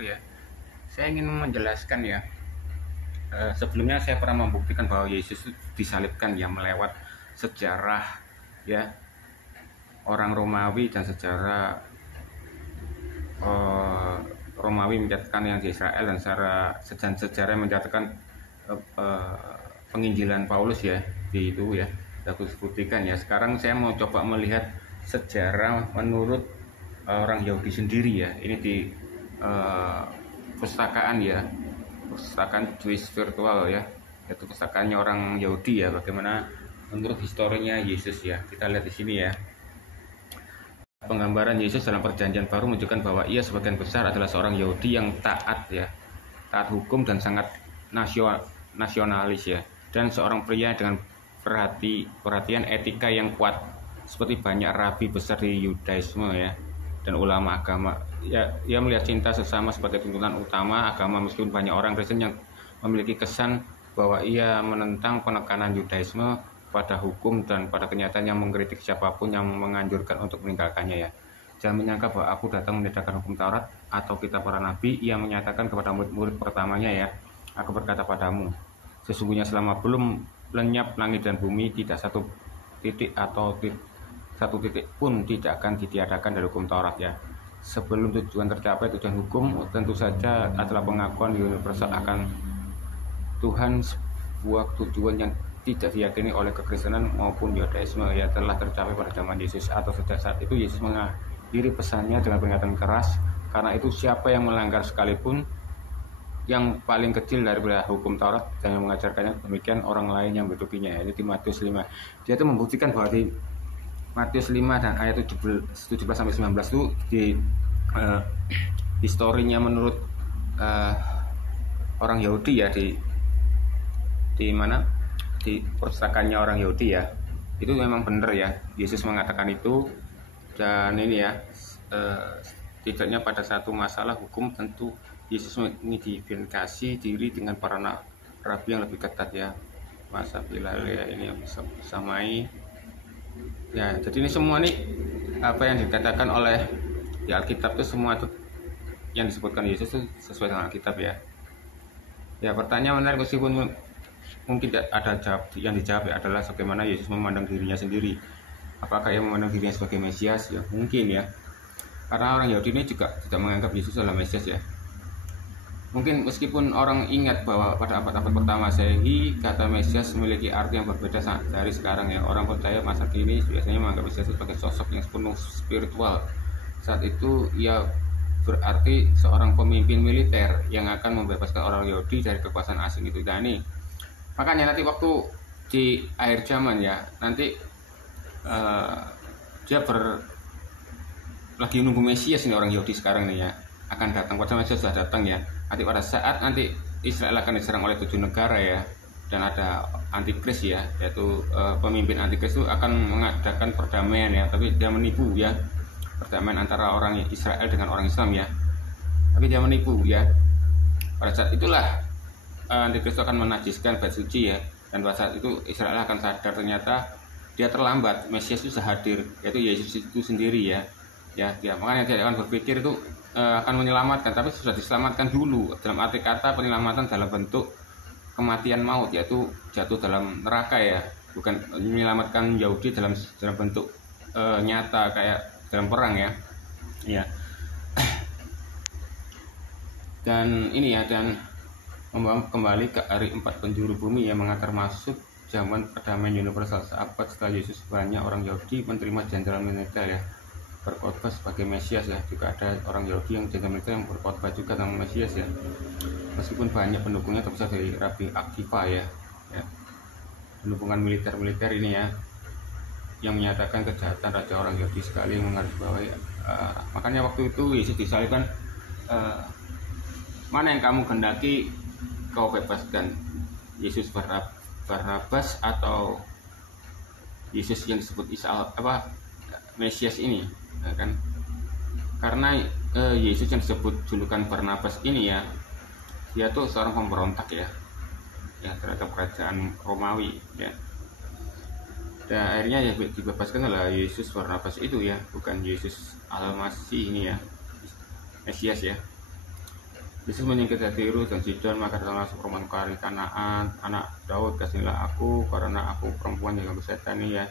Ya, saya ingin menjelaskan ya. Sebelumnya saya pernah membuktikan bahwa Yesus itu disalibkan ya melewat sejarah ya orang Romawi dan sejarah eh, Romawi mencatatkan yang di Israel dan sejarah mencatatkan eh, penginjilan Paulus ya di itu ya. Aku buktikan ya. Sekarang saya mau coba melihat sejarah menurut orang Yahudi sendiri ya. Ini di eh, pustakaan ya, pustakaan Jewish virtual ya, yaitu pustakaannya orang Yahudi ya, bagaimana menurut historinya Yesus ya. Kita lihat di sini ya. Penggambaran Yesus dalam perjanjian baru menunjukkan bahwa ia sebagian besar adalah seorang Yahudi yang taat ya, taat hukum dan sangat nasionalis ya, dan seorang pria dengan perhatian etika yang kuat, seperti banyak rabi besar di Yudaisme ya dan ulama agama ya. Ia melihat cinta sesama sebagai tuntunan utama agama, meskipun banyak orang Kristen yang memiliki kesan bahwa ia menentang penekanan Yudaisme pada hukum dan pada kenyataan yang mengkritik siapapun yang menganjurkan untuk meninggalkannya ya. Jangan menyangka bahwa aku datang menegakkan hukum Taurat atau kitab para nabi. Ia menyatakan kepada murid-murid pertamanya ya, aku berkata padamu, sesungguhnya selama belum lenyap langit dan bumi, tidak satu titik atau satu titik pun tidak akan ditiadakan dari hukum Taurat ya. Sebelum tujuan tercapai, tujuan hukum tentu saja adalah pengakuan universal akan Tuhan, sebuah tujuan yang tidak diyakini oleh kekristenan maupun Yudaisme ya telah tercapai pada zaman Yesus, atau sejak saat itu Yesus mengakhiri pesannya dengan peringatan keras, karena itu siapa yang melanggar sekalipun yang paling kecil daripada hukum Taurat dan yang mengajarkannya, demikian orang lain yang mendudukinya. Ini di Matius 5. Dia itu membuktikan bahwa di Matius 5 dan ayat 17 sampai 19 itu di historinya menurut orang Yahudi ya, di mana di perpustakaannya orang Yahudi ya, itu memang benar ya, Yesus mengatakan itu. Dan ini ya, tidaknya pada satu masalah hukum tentu Yesus mengidentifikasi diri dengan para rabi yang lebih ketat ya, masa Bilal ya, ini yang bisa samai ya. Jadi ini semua nih apa yang dikatakan oleh di Alkitab itu semua itu yang disebutkan Yesus itu sesuai dengan Alkitab ya. Ya, pertanyaan menarik, meskipun mungkin ada yang dijawab ya, adalah bagaimana Yesus memandang dirinya sendiri. Apakah ia memandang dirinya sebagai Mesias ya? Mungkin ya, karena orang Yahudi ini juga tidak menganggap Yesus adalah Mesias ya. Mungkin meskipun orang ingat bahwa pada abad-abad pertama Masehi kata Mesias memiliki arti yang berbeda dari sekarang ya. Orang percaya masa kini biasanya menganggap Mesias sebagai sosok yang penuh spiritual. Saat itu ia berarti seorang pemimpin militer yang akan membebaskan orang Yahudi dari kekuasaan asing itu. Nah ini makanya nanti waktu di akhir zaman ya, nanti dia lagi nunggu Mesias ini orang Yahudi sekarang nih ya, akan datang. Pada Mesias sudah datang ya. Nanti pada saat nanti Israel akan diserang oleh 7 negara ya, dan ada antikris ya, yaitu pemimpin antikris itu akan mengadakan perdamaian ya, tapi dia menipu ya, perdamaian antara orang Israel dengan orang Islam ya, tapi dia menipu ya. Pada saat itulah antikris akan menajiskan bait suci ya, dan pada saat itu Israel akan sadar ternyata dia terlambat, Mesias itu sudah hadir, yaitu Yesus itu sendiri ya. Ya, makanya dia akan berpikir itu akan menyelamatkan, tapi sudah diselamatkan dulu. Dalam arti kata penyelamatan dalam bentuk kematian maut, yaitu jatuh dalam neraka ya, bukan menyelamatkan Yahudi dalam bentuk nyata kayak dalam perang ya. Ya. Dan ini ya, dan membawa kembali ke hari 4 penjuru bumi yang mengakar masuk zaman perdamaian universal. Seabad setelah Yesus, banyak orang Yahudi menerima jenderal militer ya, berkhotbah sebagai Mesias ya. Juga ada orang Yahudi yang jenderal militer yang berkhotbah juga tentang Mesias ya, meskipun banyak pendukungnya terbesar dari Rabi Akiva ya, pendukung militer ini ya, yang menyatakan kejahatan raja orang Yahudi sekali, yang menggarisbawahi makanya waktu itu Yesus disalibkan, mana yang kamu kehendaki kau bebaskan, Yesus Barnabas atau Yesus yang disebut Mesias ini ya kan? Karena Yesus yang disebut julukan Barnabas ini ya, dia tuh seorang pemberontak ya terhadap kerajaan Romawi ya. Dan akhirnya ya dibebaskan oleh Yesus Barnabas itu ya, bukan Yesus Al-Masih ini ya, Mesias ya. Yesus menyingkir dari Tirus dan Sidon, maka datanglah seorang dari Kanaan, anak Daud, kasihlah aku karena aku perempuan yang ganggu setan. Ini ya,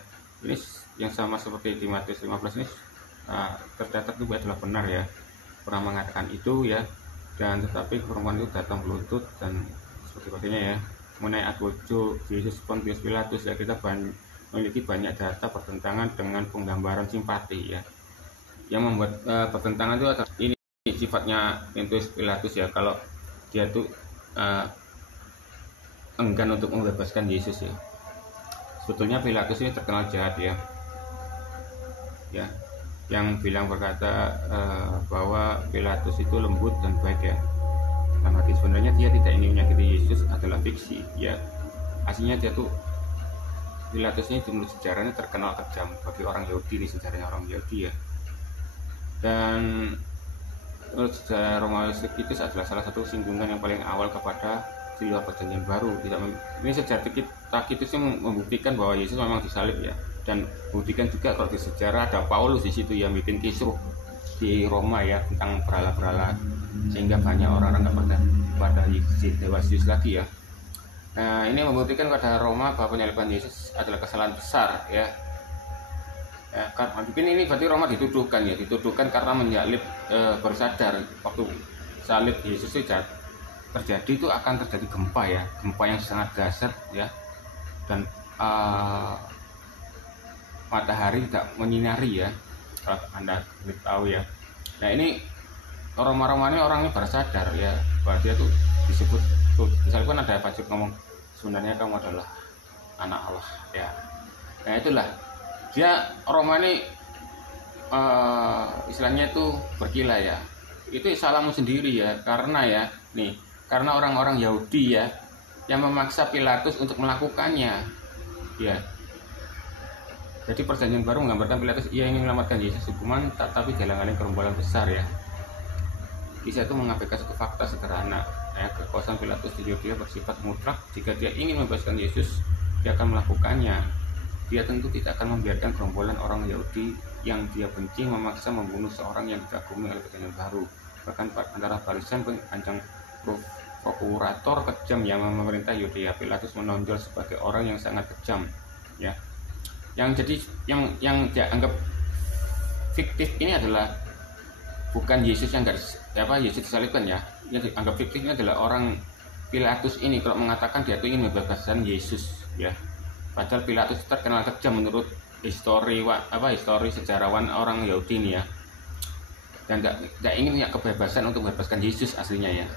ini yang sama seperti di Matius 15 ini tercatat itu adalah benar ya, pernah mengatakan itu ya. Dan tetapi perempuan itu datang berlutut dan seperti sebagainya ya. Mengenai Agbojo, Yesus, Pontius Pilatus ya, kita memiliki banyak data bertentangan dengan penggambaran simpati ya. Yang membuat pertentangan itu adalah ini sifatnya Pontius Pilatus ya, kalau dia tuh enggan untuk membebaskan Yesus ya. Sebetulnya Pilatus ini terkenal jahat ya, yang berkata bahwa Pilatus itu lembut dan baik ya. Dalam hati sebenarnya dia tidak ingin menyakiti Yesus, adalah fiksi ya. Aslinya dia tuh Pilatus ini menurut sejarahnya terkenal kejam bagi orang Yahudi, di sejarahnya orang Yahudi ya. Dan menurut sejarah Romawi Titus adalah salah satu singgungan yang paling awal kepada di luar perjanjian baru. Ini sejarah Titus yang membuktikan bahwa Yesus memang disalib ya, dan membuktikan juga kalau di sejarah ada Paulus di situ yang bikin kisruh di Roma ya tentang berhala-berhala, sehingga banyak orang-orang nggak pada Yesus lagi ya. Nah, ini membuktikan pada Roma bahwa penyaliban Yesus adalah kesalahan besar ya. Karena mungkin ini berarti Roma dituduhkan karena menyalib bersadar waktu salib Yesus itu terjadi, itu akan terjadi gempa ya, gempa yang sangat dahsyat ya, dan matahari tidak menyinari ya, kalau Anda tahu ya. Nah, ini Roma ini orangnya bersadar ya, bahwa dia tuh disebut tuh misalkan ada pasuk ngomong sebenarnya kamu adalah anak Allah ya. Nah, itulah dia Roma ini istilahnya itu berkilah ya. Itu salahmu sendiri ya, karena orang-orang Yahudi ya yang memaksa Pilatus untuk melakukannya ya. Jadi perjanjian baru menggambarkan Pilatus ia ingin menyelamatkan Yesus hukuman, tapi dihalang-halangi gerombolan besar ya. Kisah itu mengabaikan satu fakta sederhana ya, kekuasaan Pilatus di Yudea bersifat mutlak. Jika dia ingin membebaskan Yesus, dia akan melakukannya. Dia tentu tidak akan membiarkan gerombolan orang Yahudi yang dia benci memaksa membunuh seorang yang dikagumi oleh perjanjian baru. Bahkan antara barisan pengancam prokurator kejam yang memerintah Yudea, Pilatus menonjol sebagai orang yang sangat kejam ya. Yang dianggap fiktif ini adalah bukan Yesus yang Yesus disalibkan ya. Yang dianggap fiktif ini adalah orang Pilatus ini kalau mengatakan dia itu ingin membebaskan Yesus ya. Padahal Pilatus terkenal kejam menurut histori sejarawan orang Yahudi ini ya. Dan tidak ingin punya kebebasan untuk membebaskan Yesus aslinya ya.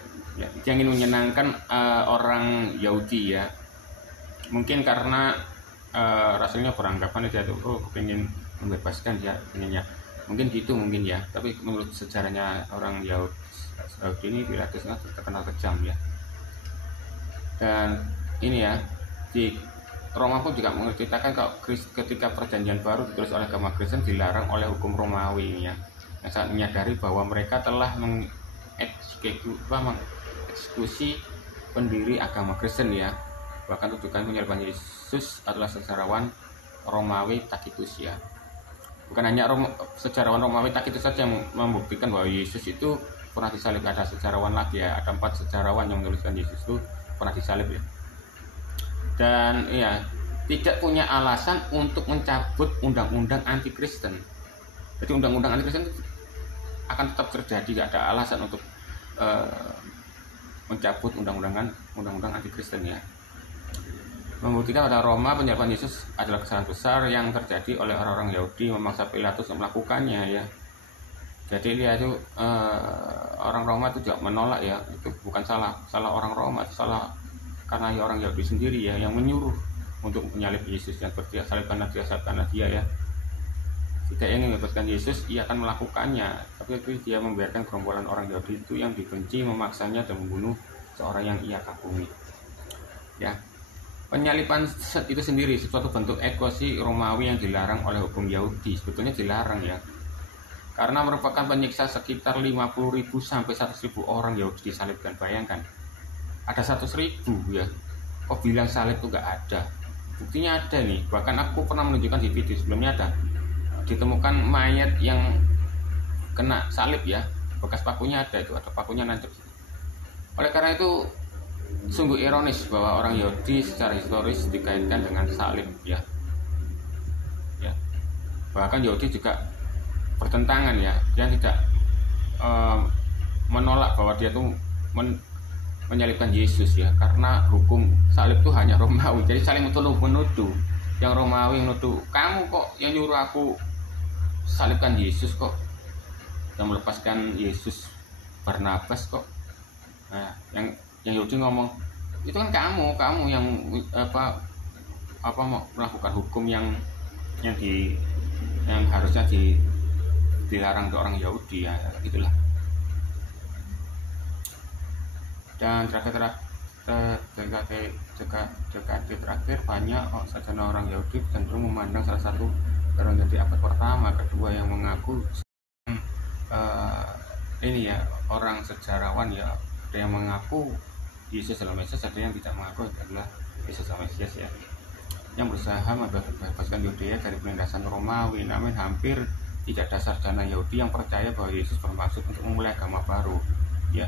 Dia ingin menyenangkan orang Yahudi ya. Mungkin karena rasanya beranggapan dia tuh pengen membebaskan dia, inginnya mungkin gitu mungkin ya. Tapi menurut sejarahnya orang Yahudi ini Pilatus terkenal kejam ya. Dan ini ya, di Roma pun juga menceritakan kalau ketika perjanjian baru ditulis oleh agama Kristen dilarang oleh hukum Romawi ya, yang sangat menyadari bahwa mereka telah mengeksekusi pendiri agama Kristen ya. Bahkan tujuan penyaliban Yesus adalah sejarawan Romawi Tacitus ya. Bukan hanya sejarawan Romawi Tacitus saja yang membuktikan bahwa Yesus itu pernah disalib. Ada sejarawan lagi ya, ada 4 sejarawan yang menuliskan Yesus itu pernah disalib ya. Dan ya, tidak punya alasan untuk mencabut undang-undang anti-Kristen. Jadi undang-undang anti-Kristen akan tetap terjadi, tidak ada alasan untuk mencabut undang-undang anti-Kristen ya. Membuktikan pada Roma penyaliban Yesus adalah kesalahan besar yang terjadi oleh orang-orang Yahudi memaksa Pilatus untuk melakukannya ya. Jadi dia itu orang Roma itu juga menolak ya, itu bukan salah orang Roma, itu salah karena orang Yahudi sendiri ya yang menyuruh untuk menyalib Yesus dan berdia salibkanlah dia ya. Jika ingin membebaskan Yesus, ia akan melakukannya, tapi dia membiarkan gerombolan orang Yahudi itu yang dibenci memaksanya dan membunuh seorang yang ia kagumi ya. Penyaliban itu sendiri sesuatu bentuk ekosi Romawi yang dilarang oleh hukum Yahudi. Sebetulnya dilarang ya, karena merupakan penyiksa sekitar 50.000 sampai 100.000 orang Yahudi disalibkan. Bayangkan, ada 100.000 ya, kok bilang salib itu gak ada? Buktinya ada nih, bahkan aku pernah menunjukkan di video sebelumnya, ada ditemukan mayat yang kena salib ya, bekas pakunya ada, itu ada pakunya nancep. Oleh karena itu sungguh ironis bahwa orang Yahudi secara historis dikaitkan dengan salib ya. Bahkan Yahudi juga bertentangan ya, dia tidak menolak bahwa dia tuh menyalibkan Yesus ya, karena hukum salib itu hanya Romawi, jadi saling menuduh. Yang Romawi menuduh, kamu kok yang nyuruh aku salibkan Yesus kok, yang melepaskan Yesus Barnabas kok. Nah, yang Yahudi ngomong, itu kan kamu yang mau melakukan hukum yang harusnya dilarang ke orang Yahudi ya, gitulah. Dan terakhir banyak sarjana orang Yahudi cenderung memandang salah satu orang Yahudi abad pertama, kedua yang mengaku ini ya, orang sejarawan ya, ada yang mengaku Yesus adalah Mesias, ada yang tidak mengaku adalah Yesus adalah Mesias ya, yang berusaha membebaskan Yudea dari penindasan Romawi. Namun hampir tidak ada sarjana Yahudi yang percaya bahwa Yesus bermaksud untuk memulai agama baru ya.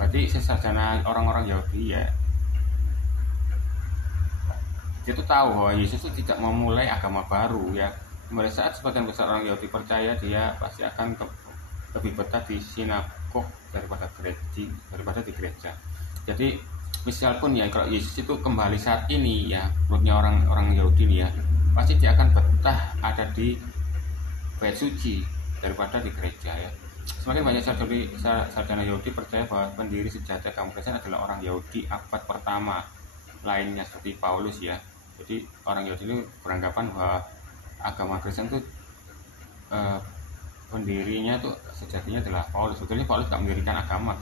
Berarti sarjana orang-orang Yahudi ya, dia tuh tahu bahwa Yesus itu tidak memulai agama baru ya. Pada saat sebagian besar orang Yahudi percaya, dia pasti akan lebih betah di sinagog daripada di gereja. Jadi misal pun ya, kalau Yesus itu kembali saat ini ya, menurutnya orang Yahudi ini ya, pasti dia akan betah ada di bait suci daripada di gereja ya. Semakin banyak sarjana Yahudi percaya bahwa pendiri sejati agama Kristen adalah orang Yahudi abad pertama lainnya seperti Paulus ya. Jadi orang Yahudi itu beranggapan bahwa agama Kristen itu pendirinya tuh sejatinya adalah Paulus. Sebetulnya Paulus tidak mendirikan agama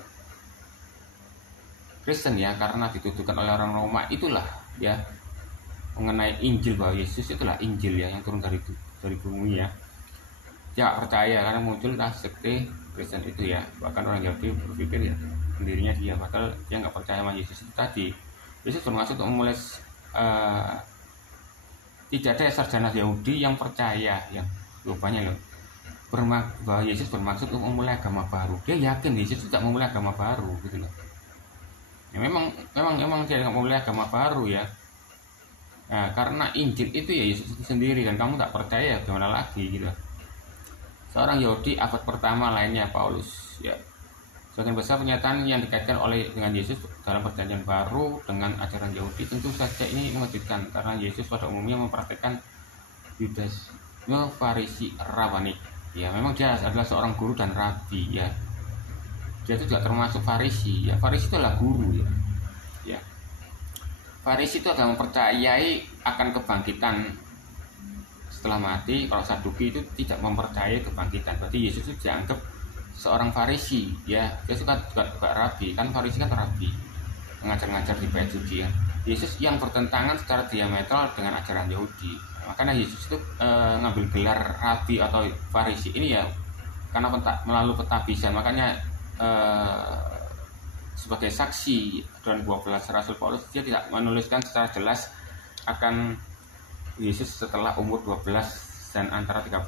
Kristen ya, karena dituduhkan oleh orang Roma itulah ya, mengenai Injil, bahwa Yesus itulah Injil ya, yang turun dari bumi ya. Dia percaya karena muncullah sekte Kristen itu ya. Bahkan orang Yahudi berpikir ya pendirinya dia, padahal dia nggak percaya sama Yesus itu tadi. Yesus bermaksud untuk memulai tidak ada sarjana Yahudi yang percaya ya, rupanya loh, bahwa Yesus bermaksud untuk memulai agama baru. Dia yakin Yesus tidak memulai agama baru gitu loh. Ya, memang dia tidak memulai agama baru ya. Nah, karena Injil itu ya Yesus itu sendiri, dan kamu tak percaya gimana lagi gitu. Seorang Yahudi abad pertama lainnya Paulus ya. Sebagian besar pernyataan yang dikaitkan dengan Yesus dalam perjanjian baru dengan ajaran Yahudi tentu saja ini mengejutkan, karena Yesus pada umumnya mempraktikkan Yudasisme Farisi Rabani. Ya, memang dia adalah seorang guru dan rabi ya. Dia itu juga termasuk Farisi ya. Farisi itu adalah guru ya. Ya. Farisi itu adalah mempercayai akan kebangkitan setelah mati. Kalau Saduki itu tidak mempercayai kebangkitan. Berarti Yesus itu dianggap seorang Farisi ya. Dia juga rabi, kan Farisi kan rabi, mengajar-ngajar di bait suci ya. Yesus yang bertentangan secara diametral dengan ajaran Yahudi. Makanya Yesus itu ngambil gelar rabi atau Farisi ini ya karena melalui petabisan. Makanya sebagai saksi dan 12 Rasul Paulus, dia tidak menuliskan secara jelas akan Yesus setelah umur 12 dan antara 30,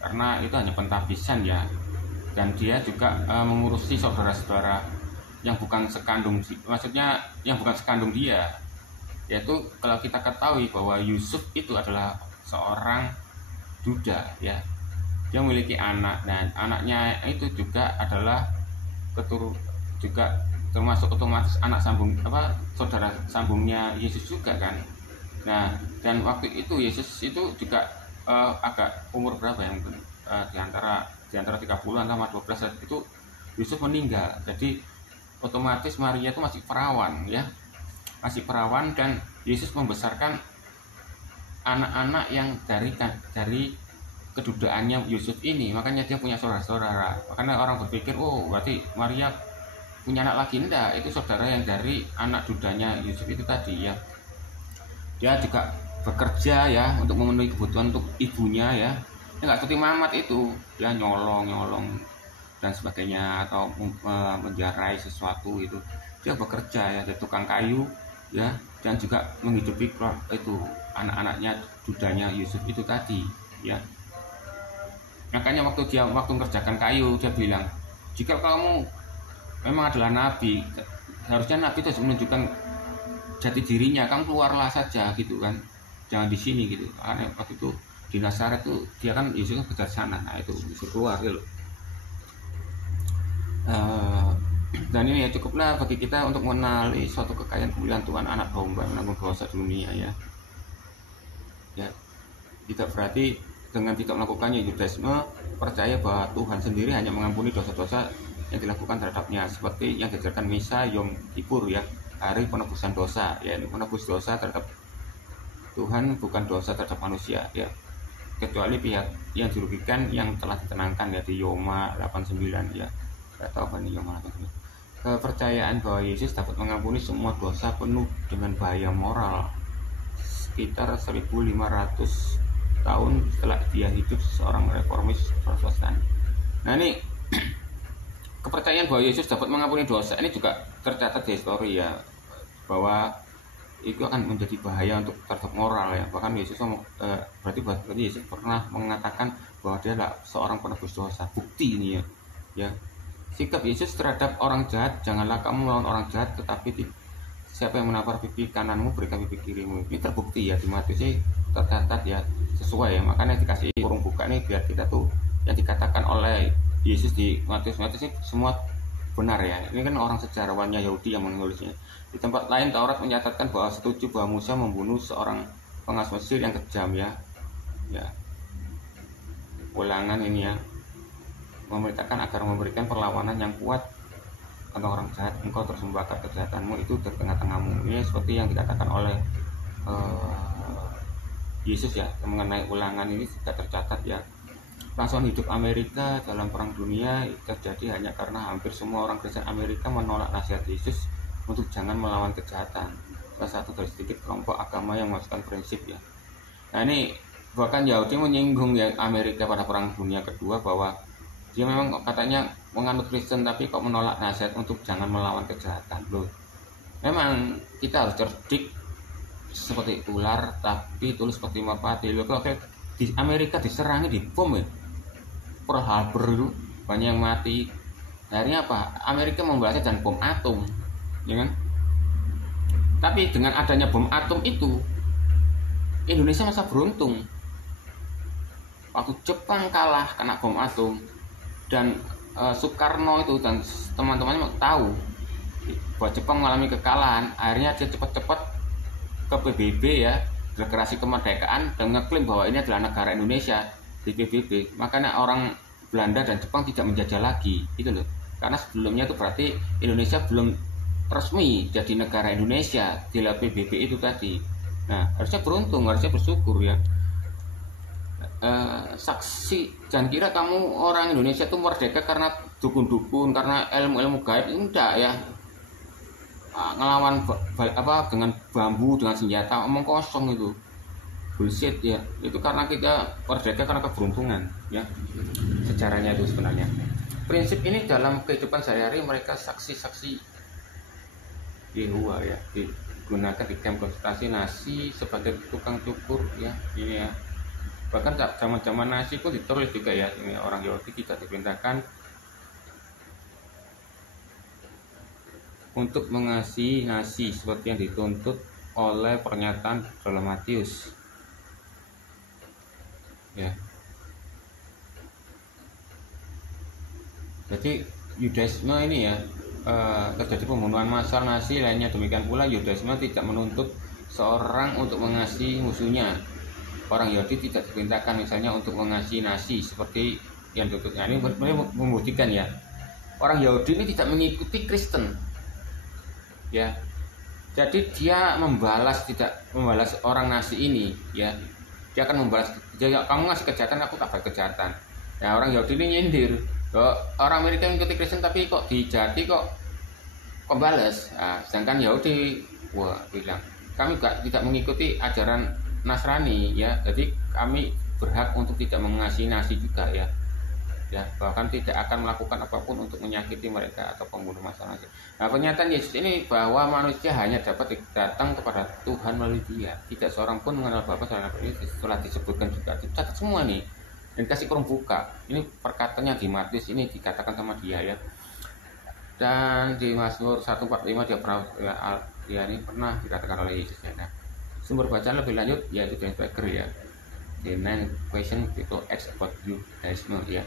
karena itu hanya pentabisan ya. Dan dia juga mengurusi saudara-saudara yang bukan sekandung, maksudnya yang bukan sekandung dia. Yaitu kalau kita ketahui bahwa Yusuf itu adalah seorang duda ya, dia memiliki anak, dan anaknya itu juga adalah juga termasuk otomatis anak sambung saudara sambungnya Yesus juga kan. Nah, dan waktu itu Yesus itu juga agak umur berapa yang di antara 30 sama 12 itu Yusuf meninggal. Jadi otomatis Maria itu masih perawan ya. Masih perawan, dan Yesus membesarkan anak-anak yang dari kedudaannya Yusuf ini. Makanya dia punya saudara-saudara. Makanya orang berpikir, oh berarti Maria punya anak lagi. Enggak, itu saudara yang dari anak dudanya Yusuf itu tadi ya. Dia juga bekerja ya untuk memenuhi kebutuhan untuk ibunya ya. Enggak seperti Mamat itu, dia nyolong dan sebagainya, atau menjarai sesuatu itu. Dia bekerja ya, dia tukang kayu ya, dan juga menghidupi itu anak-anaknya dudanya Yusuf itu tadi ya. Makanya waktu mengerjakan kayu, dia bilang, jika kamu memang adalah nabi, harusnya nabi itu menunjukkan jati dirinya, kamu keluarlah saja gitu kan, jangan di sini gitu. Karena waktu itu di Nazaret tuh dia kan Yesus ke sana, nah itu bisa keluar gitu. Dan ini ya cukuplah bagi kita untuk mengenali suatu kekayaan kemuliaan Tuhan, anak domba menanggung dosa dunia ya. Ya, tidak berarti dengan tidak melakukannya Yudaisme percaya bahwa Tuhan sendiri hanya mengampuni dosa-dosa yang dilakukan terhadapnya, seperti yang diajarkan misa Yom Kippur ya, hari penebusan dosa ya. Ini menebus dosa terhadap Tuhan, bukan dosa terhadap manusia ya, kecuali pihak yang dirugikan yang telah ditenangkan ya di Yoma 89 ya, atau apa nih Yoma 89. Kepercayaan bahwa Yesus dapat mengampuni semua dosa penuh dengan bahaya moral sekitar 1500 tahun setelah dia hidup, seorang reformis Protestan. Nah ini kepercayaan bahwa Yesus dapat mengampuni dosa ini juga tercatat di histori ya, bahwa itu akan menjadi bahaya untuk terhadap moral ya. Bahkan Yesus berarti Yesus pernah mengatakan bahwa dia adalah seorang penebus dosa. Bukti ini ya. Sikap Yesus terhadap orang jahat, janganlah kamu melawan orang jahat, tetapi siapa yang menampar pipi kananmu berikan pipi kirimu. Ini terbukti ya di Matius ini tercatat ya, sesuai ya. Makanya dikasih kurung buka nih biar kita tuh yang dikatakan oleh Yesus di Matius ini semua benar ya. Ini kan orang sejarawannya Yahudi yang menulisnya. Di tempat lain Taurat mencatatkan bahwa setuju bahwa Musa membunuh seorang pengasuh Mesir yang kejam ya. Ya. Ulangan ini ya, memerintahkan agar memberikan perlawanan yang kuat atau orang jahat, engkau terus membakar kejahatanmu itu di tengah-tengahmu. Ini seperti yang dikatakan oleh Yesus ya, mengenai Ulangan ini tidak tercatat ya. Rangsangan hidup Amerika dalam Perang Dunia terjadi hanya karena hampir semua orang Kristen Amerika menolak nasihat Yesus untuk jangan melawan kejahatan. Salah satu dari sedikit kelompok agama yang memasukkan prinsip ya. Nah ini bahkan Yahudi menyinggung ya Amerika pada Perang Dunia Kedua bahwa dia memang katanya menganut Kristen tapi kok menolak nasihat untuk jangan melawan kejahatan loh. Memang kita harus cerdik seperti ular tapi tulus seperti merpati loh. Kalau di Amerika diserangi di bom ya, Pearl Harbor itu banyak yang mati. Akhirnya apa? Amerika membalasnya dengan bom atom, ya kan? Tapi dengan adanya bom atom itu, Indonesia masa beruntung. Waktu Jepang kalah kena bom atom dan Soekarno itu dan teman-temannya tahu bahwa Jepang mengalami kekalahan, akhirnya dia cepat-cepat ke PBB ya, deklarasi kemerdekaan dan ngeklaim bahwa ini adalah negara Indonesia di PBB. Makanya orang Belanda dan Jepang tidak menjajah lagi itu loh, karena sebelumnya itu berarti Indonesia belum resmi jadi negara Indonesia di PBB itu tadi. Nah harusnya beruntung, harusnya bersyukur ya. Saksi, jangan kira kamu orang Indonesia itu merdeka karena dukun-dukun, karena ilmu-ilmu gaib, enggak ya. Ngelawan dengan bambu, dengan senjata, omong kosong itu, bullshit ya. Itu karena kita merdeka karena keberuntungan ya, sejarahnya itu sebenarnya. Prinsip ini dalam kehidupan sehari-hari mereka saksi-saksi Yehova ya, digunakan di camp konsentrasi nasi sebagai tukang cukur ya, ini ya. Bahkan zaman-zaman nasi pun ditulis juga ya, ini orang Yahudi tidak diperintahkan untuk mengasihi nasi seperti yang dituntut oleh pernyataan dalam Matius ya. Jadi Yudaisme ini ya, terjadi pembunuhan massal nasi lainnya. Demikian pula Yudaisme tidak menuntut seorang untuk mengasihi musuhnya. Orang Yahudi tidak diperintahkan misalnya untuk mengasihi nasi seperti yang dituntutnya. Ini membuktikan ya, orang Yahudi ini tidak mengikuti Kristen ya. Jadi dia tidak membalas orang nasi ini ya. Dia akan membalas, jadi kamu ngasih kejahatan, aku tak kejahatan. Ya orang Yahudi ini nyindir. Orang Amerika mengikuti Kristen tapi kok dijati kok balas. Nah, sedangkan Yahudi bilang kami tidak mengikuti ajaran Nasrani ya, jadi kami berhak untuk tidak mengasihi nasi juga ya. Ya, bahkan tidak akan melakukan apapun untuk menyakiti mereka atau membunuh masalah nasi. Nah, pernyataan Yesus ini bahwa manusia hanya dapat datang kepada Tuhan melalui Dia. Tidak seorang pun mengenal Bapa selain Dia. Setelah disebutkan juga dicatat semua nih. Dan kasih kurung buka. Ini perkataannya di Matius ini dikatakan sama dia ya. Dan di Mazmur 145 dia ini pernah dikatakan oleh Yesus ya. Nah, sumber bacaan lebih lanjut yaitu James Baker ya. The 9 question people ask about Judaism ya.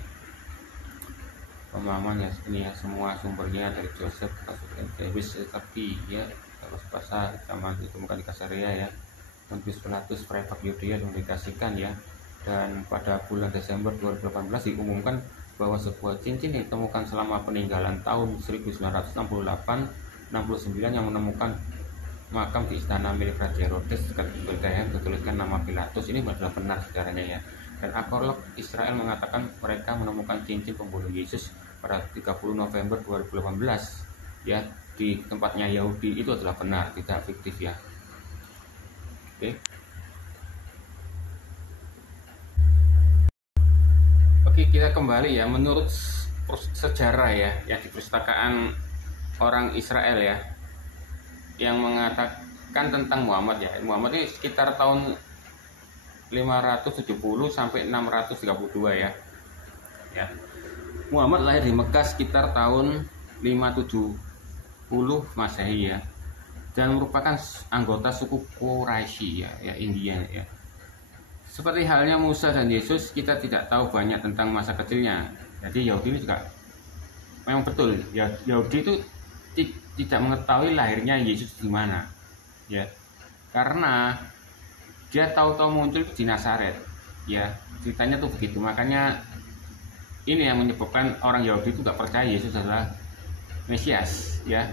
Pemahaman ya ini ya, semua sumbernya dari Joseph dan Davis tapi ya terus pasal sama ditemukan di Kasaria ya. Pontius Pilatus prefek Yudea dikasihkan ya. Dan pada bulan Desember 2018 diumumkan bahwa sebuah cincin yang ditemukan selama peninggalan tahun 1968-69 yang menemukan makam di istana milik Raja Herodes dekat Bethlehem bertuliskan nama Pilatus ini adalah benar sejarahnya ya. Dan arkeolog Israel mengatakan mereka menemukan cincin pembunuh Yesus pada 30 November 2018 ya di tempatnya Yahudi. Itu adalah benar, tidak fiktif ya. Oke, kita kembali ya. Menurut sejarah ya yang di perpustakaan orang Israel ya, yang mengatakan tentang Muhammad ya. Muhammad ini sekitar tahun 570 sampai 632 ya. Ya. Muhammad lahir di Mekah sekitar tahun 570 Masehi ya. Dan merupakan anggota suku Quraisy ya, India ya. Seperti halnya Musa dan Yesus, kita tidak tahu banyak tentang masa kecilnya. Jadi Yahudi ini juga memang betul ya, Yahudi itu tidak mengetahui lahirnya Yesus di mana ya, karena dia tahu-tahu muncul di Nazaret ya, ceritanya tuh begitu. Makanya ini yang menyebabkan orang Yahudi itu tidak percaya Yesus adalah Mesias ya.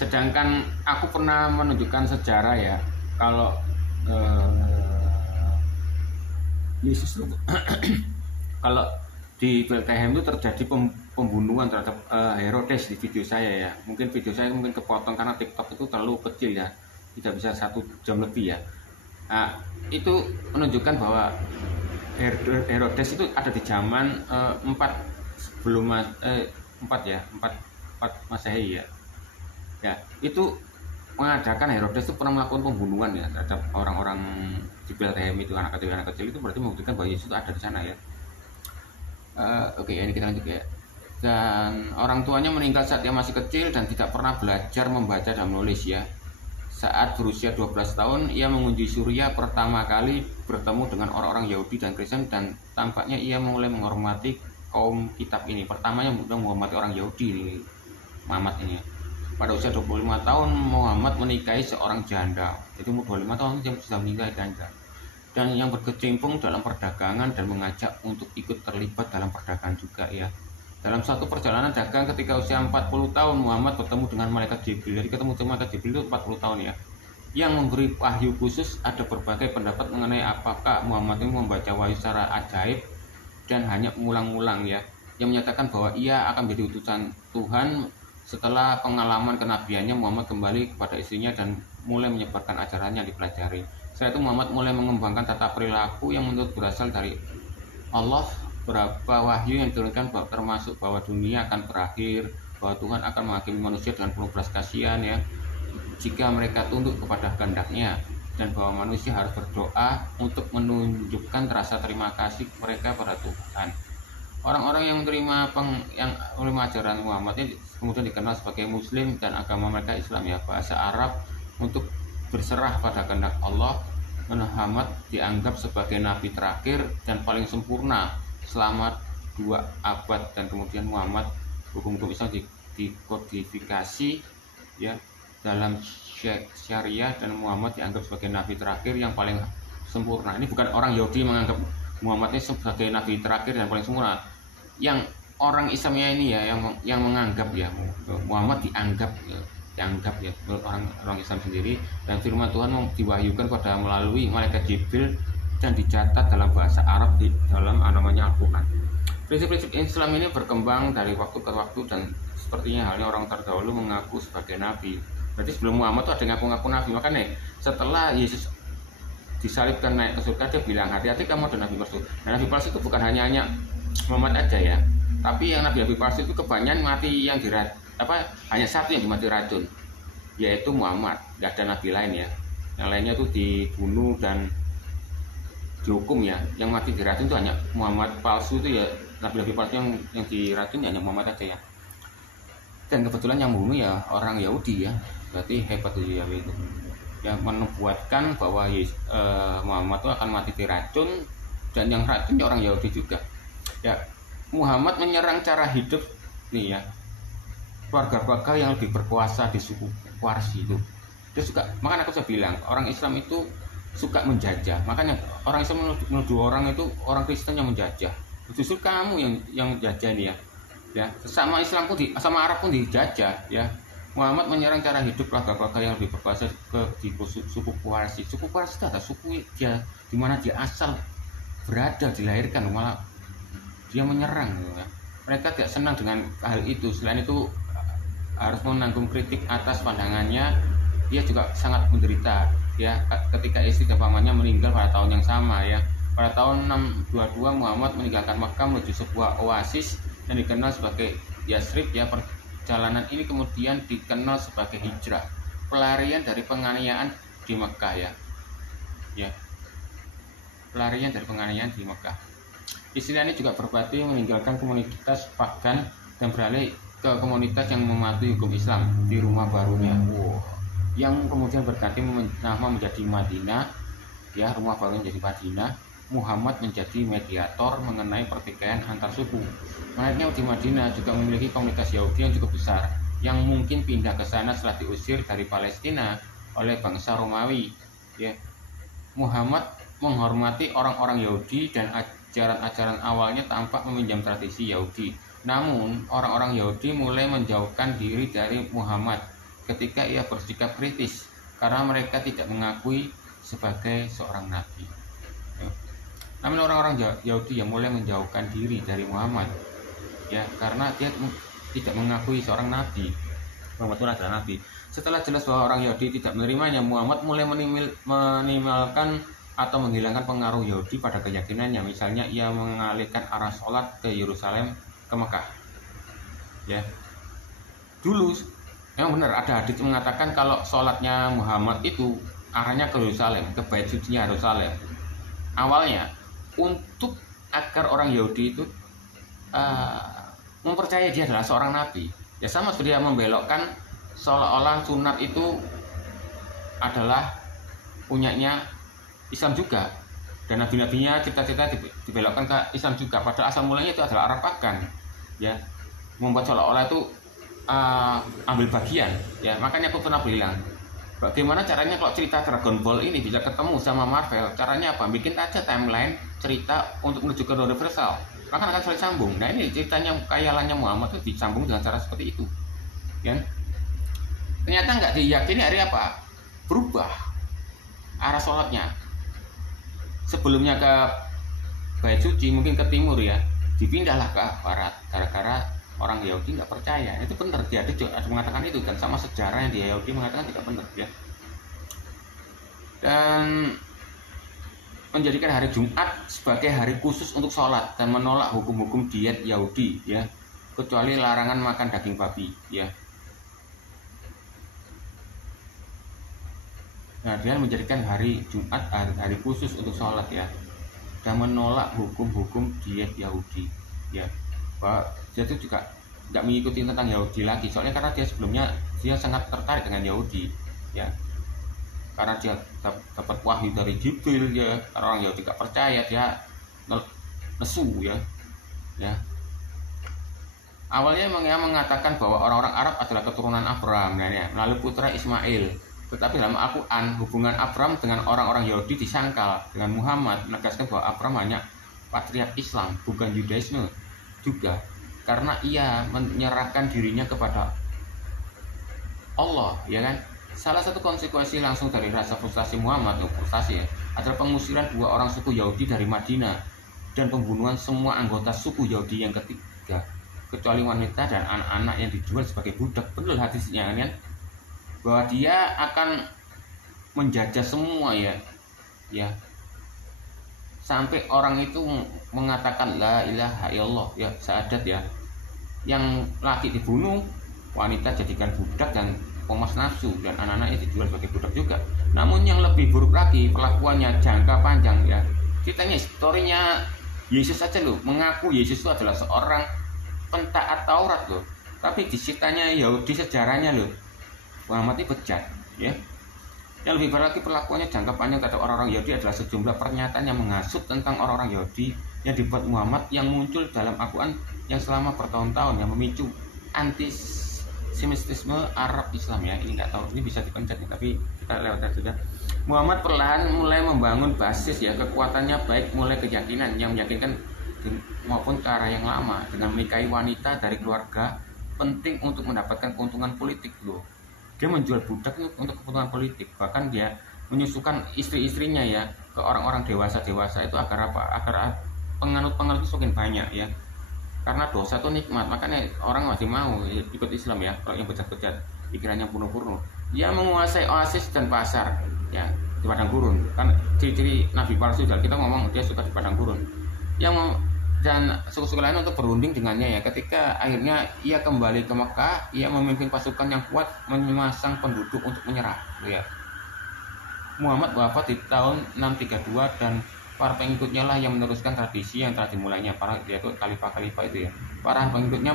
Sedangkan aku pernah menunjukkan sejarah ya, kalau Yesus kalau di Bethlehem itu terjadi pembunuhan terhadap Herodes di video saya ya. Mungkin video saya mungkin kepotong karena TikTok itu terlalu kecil ya, tidak bisa 1 jam lebih ya. Nah, itu menunjukkan bahwa Herodes itu ada di zaman 4 sebelum 4 Masehi ya. Ya, itu mengadakan Herodes itu pernah melakukan pembunuhan ya terhadap orang-orang di Bethlehem itu, anak kecil itu berarti membuktikan bahwa Yesus itu ada di sana ya. Oke, ini kita lanjut ya. Dan orang tuanya meninggal saat dia masih kecil dan tidak pernah belajar membaca dan menulis ya. Saat berusia 12 tahun ia mengunjungi Suriah pertama kali bertemu dengan orang-orang Yahudi dan Kristen, dan tampaknya ia mulai menghormati kaum kitab ini. Pertamanya menghormati orang Yahudi ini, Muhammad ini. Pada usia 25 tahun Muhammad menikahi seorang janda. Jadi umur 25 tahun dia sudah menikahi janda, dan yang berkecimpung dalam perdagangan dan mengajak untuk ikut terlibat dalam perdagangan juga ya. Dalam suatu perjalanan dagang ketika usia 40 tahun Muhammad bertemu dengan malaikat Jibril. Jadi ketemu dengan malaikat Jibril itu 40 tahun ya, yang memberi wahyu khusus. Ada berbagai pendapat mengenai apakah Muhammad ini membaca wahyu secara ajaib dan hanya mengulang-ulang ya, yang menyatakan bahwa ia akan menjadi utusan Tuhan. Setelah pengalaman kenabiannya, Muhammad kembali kepada istrinya dan mulai menyebarkan ajarannya dipelajari. Setelah itu Muhammad mulai mengembangkan tata perilaku yang menurut berasal dari Allah. Berapa wahyu yang diturunkan termasuk bahwa dunia akan berakhir, bahwa Tuhan akan menghakimi manusia dengan penuh belas kasihan ya, jika mereka tunduk kepada kehendak-Nya, dan bahwa manusia harus berdoa untuk menunjukkan rasa terima kasih mereka pada Tuhan. Orang-orang yang menerima ajaran Muhammad ini kemudian dikenal sebagai Muslim, dan agama mereka Islam ya. Bahasa Arab untuk berserah pada kehendak Allah. Muhammad dianggap sebagai nabi terakhir dan paling sempurna selama 2 abad, dan kemudian Muhammad hukum Islam dikodifikasi ya dalam syariah, dan Muhammad dianggap sebagai nabi terakhir yang paling sempurna. Ini bukan orang Yahudi menganggap Muhammad ini sebagai nabi terakhir dan paling sempurna. Yang orang Islamnya ini ya yang menganggap ya Muhammad dianggap ya orang Islam sendiri, dan firman Tuhan diwahyukan pada melalui malaikat Jibril dan dicatat dalam bahasa Arab di dalam namanya Al-Quran. Prinsip-prinsip Islam ini berkembang dari waktu ke waktu, dan sepertinya halnya orang terdahulu mengaku sebagai nabi. Berarti sebelum Muhammad itu ada yang ngaku-ngaku nabi. Makanya setelah Yesus disalibkan naik ke surga, dia bilang hati-hati kamu ada nabi palsu. Nah, nabi palsu itu bukan hanya Muhammad aja ya, tapi yang nabi palsu itu kebanyakan mati yang hanya satu yang dimati racun, yaitu Muhammad. Gak ada nabi lain ya, yang lainnya itu dibunuh dan dihukum ya. Yang mati diracun itu hanya Muhammad palsu itu ya, nabi palsu yang diracun hanya Muhammad aja ya. Dan kebetulan yang membunuh ya orang Yahudi ya, berarti hebat itu ya itu. Yang menubuatkan bahwa Muhammad itu akan mati diracun, dan yang racunnya orang Yahudi juga. Ya, Muhammad menyerang cara hidup nih ya, keluarga-keluarga yang lebih berkuasa di suku Quraisy itu. Dia suka, makanya aku bisa bilang orang Islam itu suka menjajah. Makanya orang Islam menuduh orang itu orang Kristen yang menjajah. Justru kamu yang menjajah nih ya. Ya, sama Islam pun sama Arab pun dijajah ya. Muhammad menyerang cara hidup keluarga-keluarga yang lebih berkuasa di suku Quraisy. Suku Quraisy itu ada suku dia di mana dia asal berada, dilahirkan, malah dia menyerang ya. Mereka tidak senang dengan hal itu. Selain itu harus menanggung kritik atas pandangannya. Dia juga sangat menderita ya ketika istri dan pamannya meninggal pada tahun yang sama ya. Pada tahun 622 Muhammad meninggalkan Makkah menuju sebuah oasis yang dikenal sebagai Yasrib ya. Perjalanan ini kemudian dikenal sebagai hijrah, pelarian dari penganiayaan di Mekah ya. Ya. Pelarian dari penganiayaan di Mekah. Istilah ini juga berarti meninggalkan komunitas pagan dan beralih ke komunitas yang mematuhi hukum Islam di rumah barunya. Wow. Yang kemudian berganti nama menjadi Madinah ya, rumah baru menjadi Madinah. Muhammad menjadi mediator mengenai pertikaian antar suku. Menariknya di Madinah juga memiliki komunitas Yahudi yang cukup besar, yang mungkin pindah ke sana setelah diusir dari Palestina oleh bangsa Romawi. Ya. Muhammad menghormati orang-orang Yahudi dan ajaran-ajaran awalnya tampak meminjam tradisi Yahudi. Namun, orang-orang Yahudi mulai menjauhkan diri dari Muhammad ketika ia bersikap kritis karena mereka tidak mengakui sebagai seorang nabi. Namun orang-orang Yahudi yang mulai menjauhkan diri dari Muhammad ya karena dia tidak mengakui seorang nabi. Muhammad itu adalah nabi. Setelah jelas bahwa orang Yahudi tidak menerimanya, Muhammad mulai menimbulkan atau menghilangkan pengaruh Yahudi pada keyakinannya. Misalnya ia mengalihkan arah sholat ke Yerusalem, ke Mekah. Ya. Dulu memang benar ada hadits mengatakan kalau sholatnya Muhammad itu arahnya ke Yerusalem, ke bait suci Yerusalem. Awalnya untuk agar orang Yahudi itu mempercayai dia adalah seorang nabi. Ya sama seperti dia membelokkan seolah-olah sunat itu adalah punyanya Islam juga, dan nabi-nabinya cita-cita dibelokkan ke Islam juga, padahal asal mulanya itu adalah Arab pagan ya, membuat seolah-olah itu ambil bagian ya. Makanya aku pernah bilang bagaimana caranya kalau cerita Dragon Ball ini bisa ketemu sama Marvel, caranya apa? Bikin aja timeline cerita untuk menuju ke universal, maka akan saling sambung. Nah ini ceritanya khayalannya Muhammad itu disambung dengan cara seperti itu ya. Ternyata nggak diyakini hari apa berubah arah sholatnya. Sebelumnya ke bait suci, mungkin ke timur ya, dipindahlah ke barat gara-gara orang Yahudi nggak percaya. Itu benar, dia ada mengatakan itu, dan sama sejarah yang di Yahudi mengatakan tidak benar ya. Dan menjadikan hari Jumat sebagai hari khusus untuk sholat dan menolak hukum-hukum diet Yahudi ya, kecuali larangan makan daging babi ya. Nah, dia menjadikan hari Jumat hari khusus untuk sholat ya, dan menolak hukum-hukum diet Yahudi ya. Bahwa dia itu juga nggak mengikuti tentang Yahudi lagi, soalnya karena dia sebelumnya dia sangat tertarik dengan Yahudi ya, karena dia dapat wahyu dari Jibril ya. Orang Yahudi nggak percaya, dia nesu ya. Awalnya mengatakan bahwa orang-orang Arab adalah keturunan Abraham ya, melalui putra Ismail. Tetapi dalam Al-Quran, hubungan Abraham dengan orang-orang Yahudi disangkal dengan Muhammad, menegaskan bahwa Abraham hanya patriark Islam, bukan Yudaisme juga, karena ia menyerahkan dirinya kepada Allah ya kan. Salah satu konsekuensi langsung dari rasa frustasi Muhammad ya, adalah pengusiran dua orang suku Yahudi dari Madinah dan pembunuhan semua anggota suku Yahudi yang ketiga, kecuali wanita dan anak-anak yang dijual sebagai budak. Betul hadisnya kan, bahwa dia akan menjajah semua ya, sampai orang itu mengatakan la ilaha illallah ya, syahadat ya. Yang laki dibunuh, wanita jadikan budak dan pemas nafsu, dan anak-anaknya dijual sebagai budak juga. Namun yang lebih buruk lagi perlakuannya jangka panjang ya. Ceritanya historinya Yesus saja loh, mengaku Yesus itu adalah seorang pentaat Taurat loh. Tapi disitanya Yahudi sejarahnya loh, Muhammad itu bejat, ya. Yang lebih parah lagi perlakuannya jangka panjang terhadap orang-orang Yahudi adalah sejumlah pernyataan yang menghasut tentang orang-orang Yahudi yang dibuat Muhammad yang muncul dalam Al-Quran yang selama bertahun-tahun yang memicu antisemitisme Arab Islam ya. Ini nggak tahu, ini bisa dipencet nih, tapi kita lewat saja. Muhammad perlahan mulai membangun basis ya, kekuatannya baik mulai keyakinan yang meyakinkan maupun ke arah yang lama dengan menikahi wanita dari keluarga penting untuk mendapatkan keuntungan politik loh. Dia menjual budak untuk keuntungan politik, bahkan dia menyusukan istri-istrinya ya ke orang-orang dewasa itu agar apa? Agar penganut-penganut itu semakin banyak ya. Karena dosa itu nikmat, makanya orang masih mau ikut Islam ya. Kalau yang bejat-bejat, pikirannya purno-purno. Dia menguasai oasis dan pasar ya di padang gurun. Kan ciri-ciri Nabi palsu, kita ngomong dia suka di padang gurun. Dan suku-suku lain untuk berunding dengannya ya. Ketika akhirnya ia kembali ke Mekah, ia memimpin pasukan yang kuat memasang penduduk untuk menyerah ya. Muhammad wafat di tahun 632 dan para pengikutnya lah yang meneruskan tradisi yang telah dimulainya yaitu khalifah-khalifah itu ya. Para pengikutnya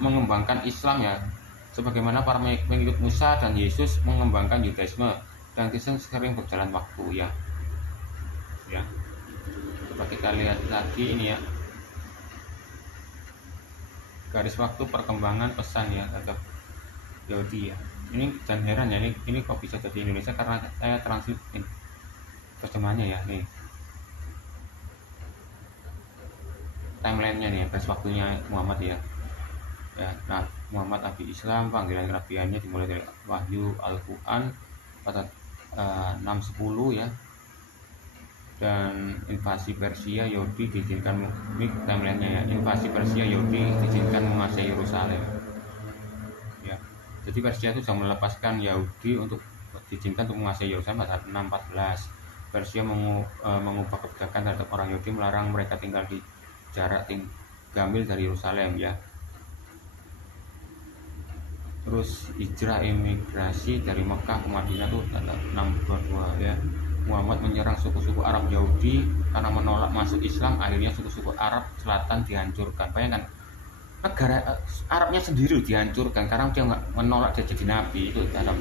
mengembangkan Islam ya, sebagaimana para pengikut Musa dan Yesus mengembangkan Yudaisme dan Kristen sering berjalan waktu ya. Coba kita lihat lagi ini ya, garis waktu perkembangan pesan ya terhadap Yahudi ya. Ini jangan heran ya, ini kok bisa jadi Indonesia karena saya translate terjemahannya ya. Nih timelinenya nih, garis waktunya Muhammad ya. Nah, Muhammad Nabi Islam, panggilan kenabiannya dimulai dari Wahyu Al-Quran pada 610 ya. Dan invasi Persia Yahudi diizinkan, ini timelinenya ya, invasi Persia Yahudi diizinkan menguasai Yerusalem ya. Jadi Persia itu sudah melepaskan Yahudi untuk diizinkan untuk menguasai Yerusalem pada 614. Persia mengubah kebijakan terhadap orang Yahudi, melarang mereka tinggal di jarak gamil dari Yerusalem ya. Terus hijrah imigrasi dari Mekah ke Madinah itu 622 ya. Muhammad menyerang suku-suku Arab Yahudi karena menolak masuk Islam. Akhirnya suku-suku Arab Selatan dihancurkan. Bayangkan, negara Arabnya sendiri dihancurkan karena dia menolak dia jadi nabi. Itu dalam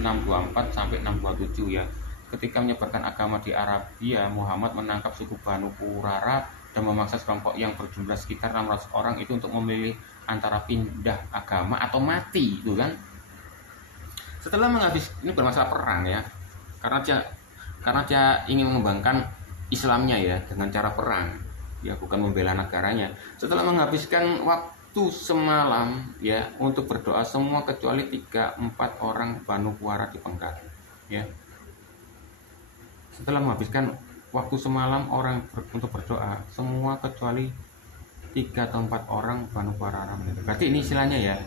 624 sampai 627 ya. Ketika menyebarkan agama di Arabia, Muhammad menangkap suku Banu Qurara dan memaksa kelompok yang berjumlah sekitar 600 orang itu untuk memilih antara pindah agama atau mati, itu kan. Setelah ini bermasalah perang ya, karena dia ingin mengembangkan Islamnya ya dengan cara perang ya, bukan membela negaranya. Setelah menghabiskan waktu semalam ya untuk berdoa, semua kecuali 3-4 orang Banu Qurara dipenggal ya. Setelah menghabiskan waktu semalam untuk berdoa, semua kecuali 3 atau 4 orang Banu Qurara meninggal. Berarti ini istilahnya ya,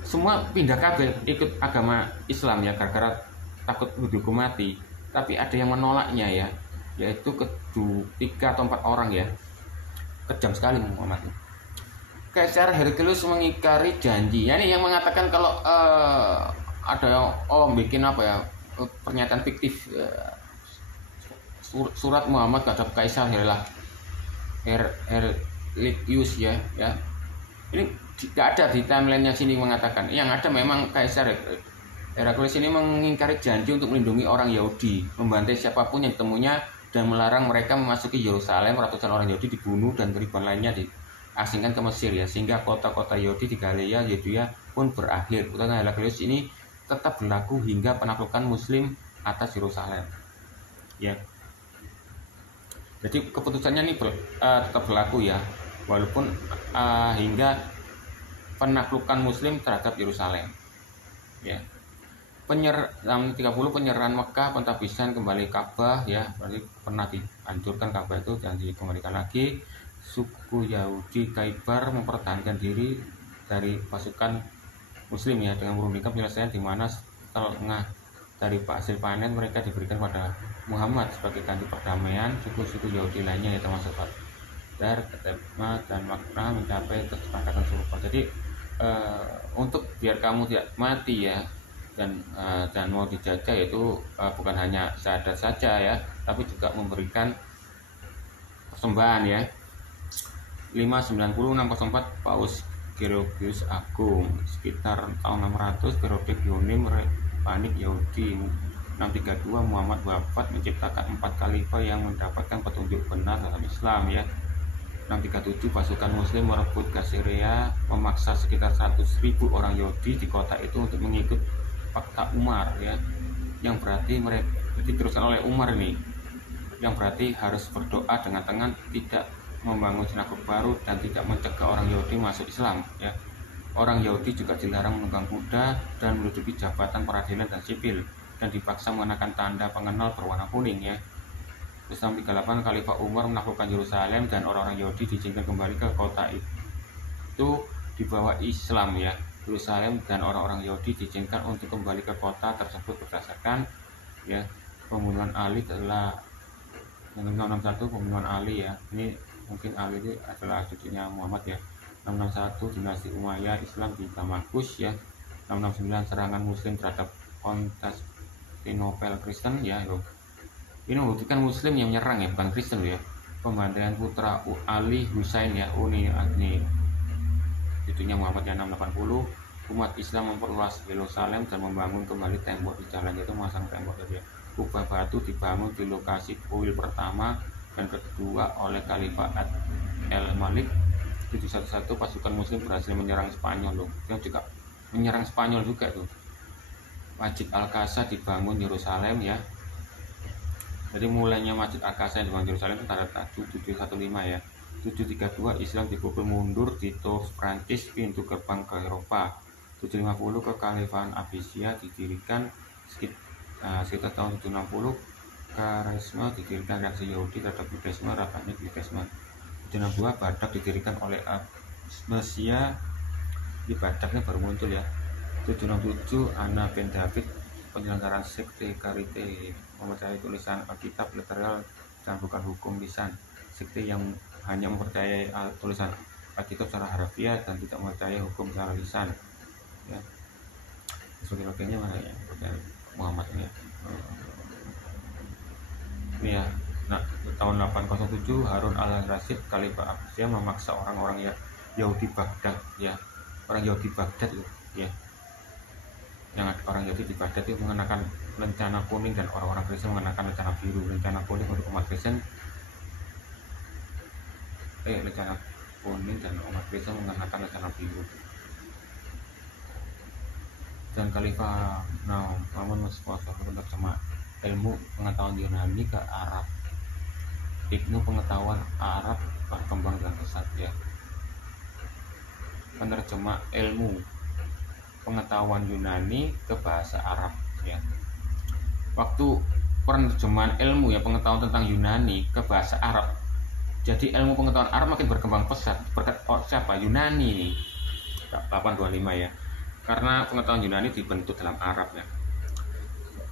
semua pindah kabeh ikut agama Islam ya gara-gara takut dihukum mati. Tapi ada yang menolaknya ya, yaitu 3 atau 4 orang ya. Kejam sekali Muhammad. Kaisar Heraklius mengingkari janji. Ya, ini yang mengatakan kalau ada yang bikin apa ya, pernyataan fiktif surat Muhammad terhadap Kaisar Heraklius ya. Ini tidak ada di timelinenya sini mengatakan. Yang ada memang Kaisar Heraklius ini mengingkari janji untuk melindungi orang Yahudi, membantai siapapun yang ditemunya dan melarang mereka memasuki Yerusalem. Ratusan orang Yahudi dibunuh dan ribuan lainnya diasingkan ke Mesir ya, sehingga kota-kota Yahudi di Galilea Yudea pun berakhir. Putusan Heraklius ini tetap berlaku hingga penaklukan Muslim atas Yerusalem ya. Jadi keputusannya ini tetap berlaku ya, walaupun hingga penaklukan Muslim terhadap Yerusalem ya. 30 penyerahan Mekah, pentabisan kembali Ka'bah ya, berarti pernah dihancurkan Ka'bah itu dan dikembalikan lagi. Suku Yahudi Khaybar mempertahankan diri dari pasukan Muslim ya, dengan merundingkan penyelesaian di mana setengah dari hasil panen mereka diberikan pada Muhammad sebagai ganti perdamaian. Suku-suku Yahudi lainnya ya, termasuk Badar, Ketema dan Maknah mencapai kesepakatan serupa. Jadi untuk biar kamu tidak mati ya, dan mau dijajah itu bukan hanya syahadat saja ya, tapi juga memberikan persembahan ya. 590-604 Paus Georgius Agung. Sekitar tahun 600 periode Yonim panik Yahudi. 632 Muhammad wafat, menciptakan 4 khalifah yang mendapatkan petunjuk benar dalam Islam ya. 637 pasukan muslim merebut Syria, memaksa sekitar 100.000 orang Yahudi di kota itu untuk mengikut Fakta Umar ya, yang berarti mereka diteruskan oleh Umar ini, yang berarti harus berdoa dengan tangan, tidak membangun sinagog baru, dan tidak mencegah orang Yahudi masuk Islam ya. Orang Yahudi juga dilarang menunggang kuda dan menduduki jabatan peradilan dan sipil, dan dipaksa mengenakan tanda pengenal berwarna kuning ya. Terus 638 Khalifah Umar menaklukkan Yerusalem dan orang-orang Yahudi diizinkan kembali ke kota itu di bawah Islam ya. Yerusalem dan orang-orang Yahudi diizinkan untuk kembali ke kota tersebut berdasarkan ya pembunuhan Ali adalah 661 pembunuhan Ali ya. Ini mungkin Ali itu adalah cucunya Muhammad ya. 661 dinasti Umayyah Islam di Damaskus ya. 669 serangan muslim terhadap Konstantinopel Kristen ya. Ini membuktikan muslim yang menyerang ya, bukan Kristen ya. Pembantaian putra Ali Husain ya, ini cucunya Muhammad yang 680. Umat Islam memperluas Yerusalem dan membangun kembali tembok di jalan, yaitu memasang tembok ya. Kubah batu dibangun di lokasi kuil pertama dan kedua oleh Khalifah Al-Malik. 711 pasukan muslim berhasil menyerang Spanyol loh. Yang juga menyerang Spanyol juga tuh. Masjid Al-Aqsa dibangun Yerusalem ya. Jadi mulainya Masjid Al-Aqsa yang dibangun Yerusalem itu pada 715 ya. 732 Islam dipukul mundur di Tours Prancis, pintu gerbang ke Eropa. 750 kekhalifan Abbasiyah didirikan sekitar tahun 760. Karisma didirikan, reaksi Yahudi terhadap Buddhisme, Rabbanik Buddhisme. 762 Badak didirikan oleh Abbasiyah, di Badaknya baru muncul ya. 767 Anna bin David, penyelenggaraan sekte Karite, mempercayai tulisan Alkitab literal dan bukan hukum lisan. Sekte yang hanya mempercayai tulisan Alkitab secara harfiah dan tidak mempercayai hukum secara lisan ya. Sebagai mana ya, Muhammad ya. Ini ya. Nah, tahun 807 Harun al-Rasyid Khalifah Abbasiyah memaksa orang-orang Yahudi Baghdad ya. Orang Yahudi Baghdad ya. Yang orang Yahudi di Baghdad itu mengenakan lencana kuning dan orang-orang Kristen mengenakan lencana biru. Lencana kuning untuk umat Kristen lencana kuning dan umat Kristen mengenakan lencana biru. Dan Khalifah Muhammad menerjemah ilmu pengetahuan Yunani ke Arab. Ibnu pengetahuan Arab berkembang dan pesat ya. Penerjemah ilmu pengetahuan Yunani ke bahasa Arab ya. Waktu penerjemahan ilmu ya pengetahuan tentang Yunani ke bahasa Arab, jadi ilmu pengetahuan Arab makin berkembang pesat berkat siapa? Yunani 825 ya, karena pengetahuan Yunani dibentuk dalam Arab ya.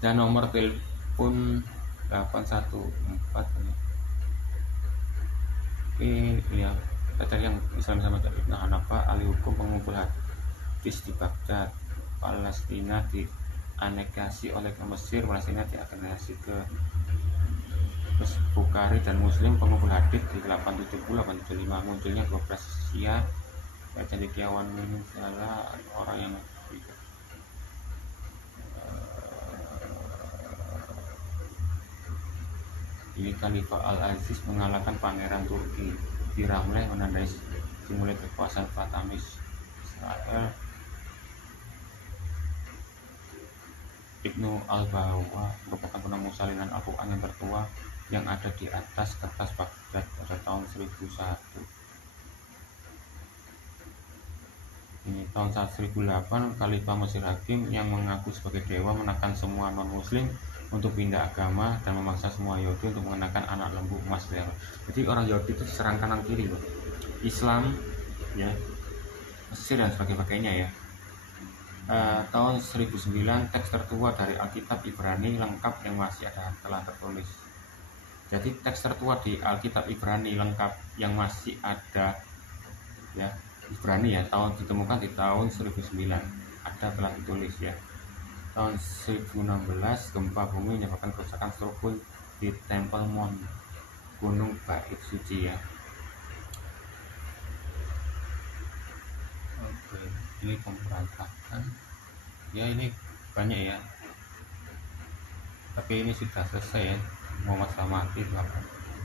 Dan nomor telepon 814 ini ya, kita yang Islam sama Ibnu Hanbal, ahli hukum pengumpul hadis di Baghdad. Palestina dianeksasi oleh Mesir, Palestina dianeksasi ke Bukhari dan Muslim pengumpul hadis di 870-875. Munculnya 12 Syiah ya, cendekiawan salah orang yang ini Khalifah Al-Aziz mengalahkan Pangeran Turki di Ramleh, menandai dimulai kekuasaan Fatamis Israel. Ibnu Al-Bawa merupakan penemu salinan Al-Quran yang tertua yang ada di atas kertas Baghdad pada tahun 1001. Ini tahun 1008 Khalifah Mesir Hakim yang mengaku sebagai dewa menekan semua non-muslim untuk pindah agama dan memaksa semua Yahudi untuk mengenakan anak lembu emas ya. Jadi orang Yahudi itu diserang kanan kiri loh. Islam ya, Mesir dan sebagainya ya. Tahun 1009 teks tertua dari Alkitab Ibrani lengkap yang masih ada telah tertulis. Jadi teks tertua di Alkitab Ibrani lengkap yang masih ada ya, Ibrani ya, tahun ditemukan di tahun 1009 ada telah ditulis ya. Tahun 1016 gempa bumi menyebabkan kerusakan struktur di Temple Mount, Gunung Bait Suci ya. Oke, ini pemberontakan ya, ini banyak ya, tapi ini sudah selesai ya. Muhammad Samati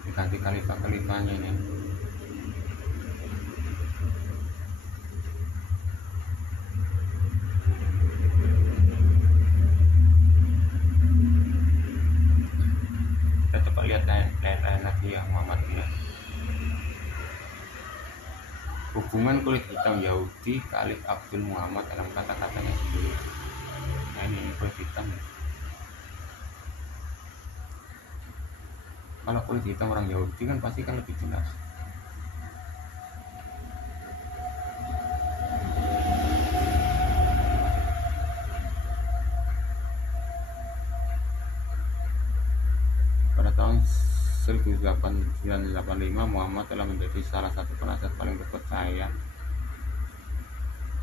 diganti khalifah-khalifahnya ini. Kita coba lihat lain lagi ya Muhammad ya. Hubungan kulit hitam Yahudi Khalif Abdul Muhammad dalam kata-katanya sendiri. Nah ini kulit hitam ya. Kalau kulit hitam orang Yahudi kan pasti kan lebih jelas. Pada tahun 1985 Muhammad telah menjadi salah satu penasihat paling terpercaya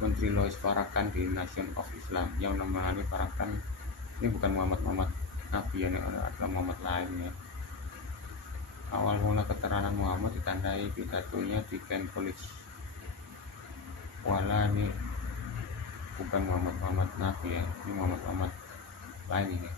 Menteri Louis Farrakhan di Nation of Islam yang menangani Farrakhan. Ini bukan Muhammad Nabi, ini adalah Muhammad lain ya. Awal mula keterangan Muhammad ditandai pidatonya di Kent College. Wala ini bukan Muhammad Nabi ya, ini Muhammad lain ini.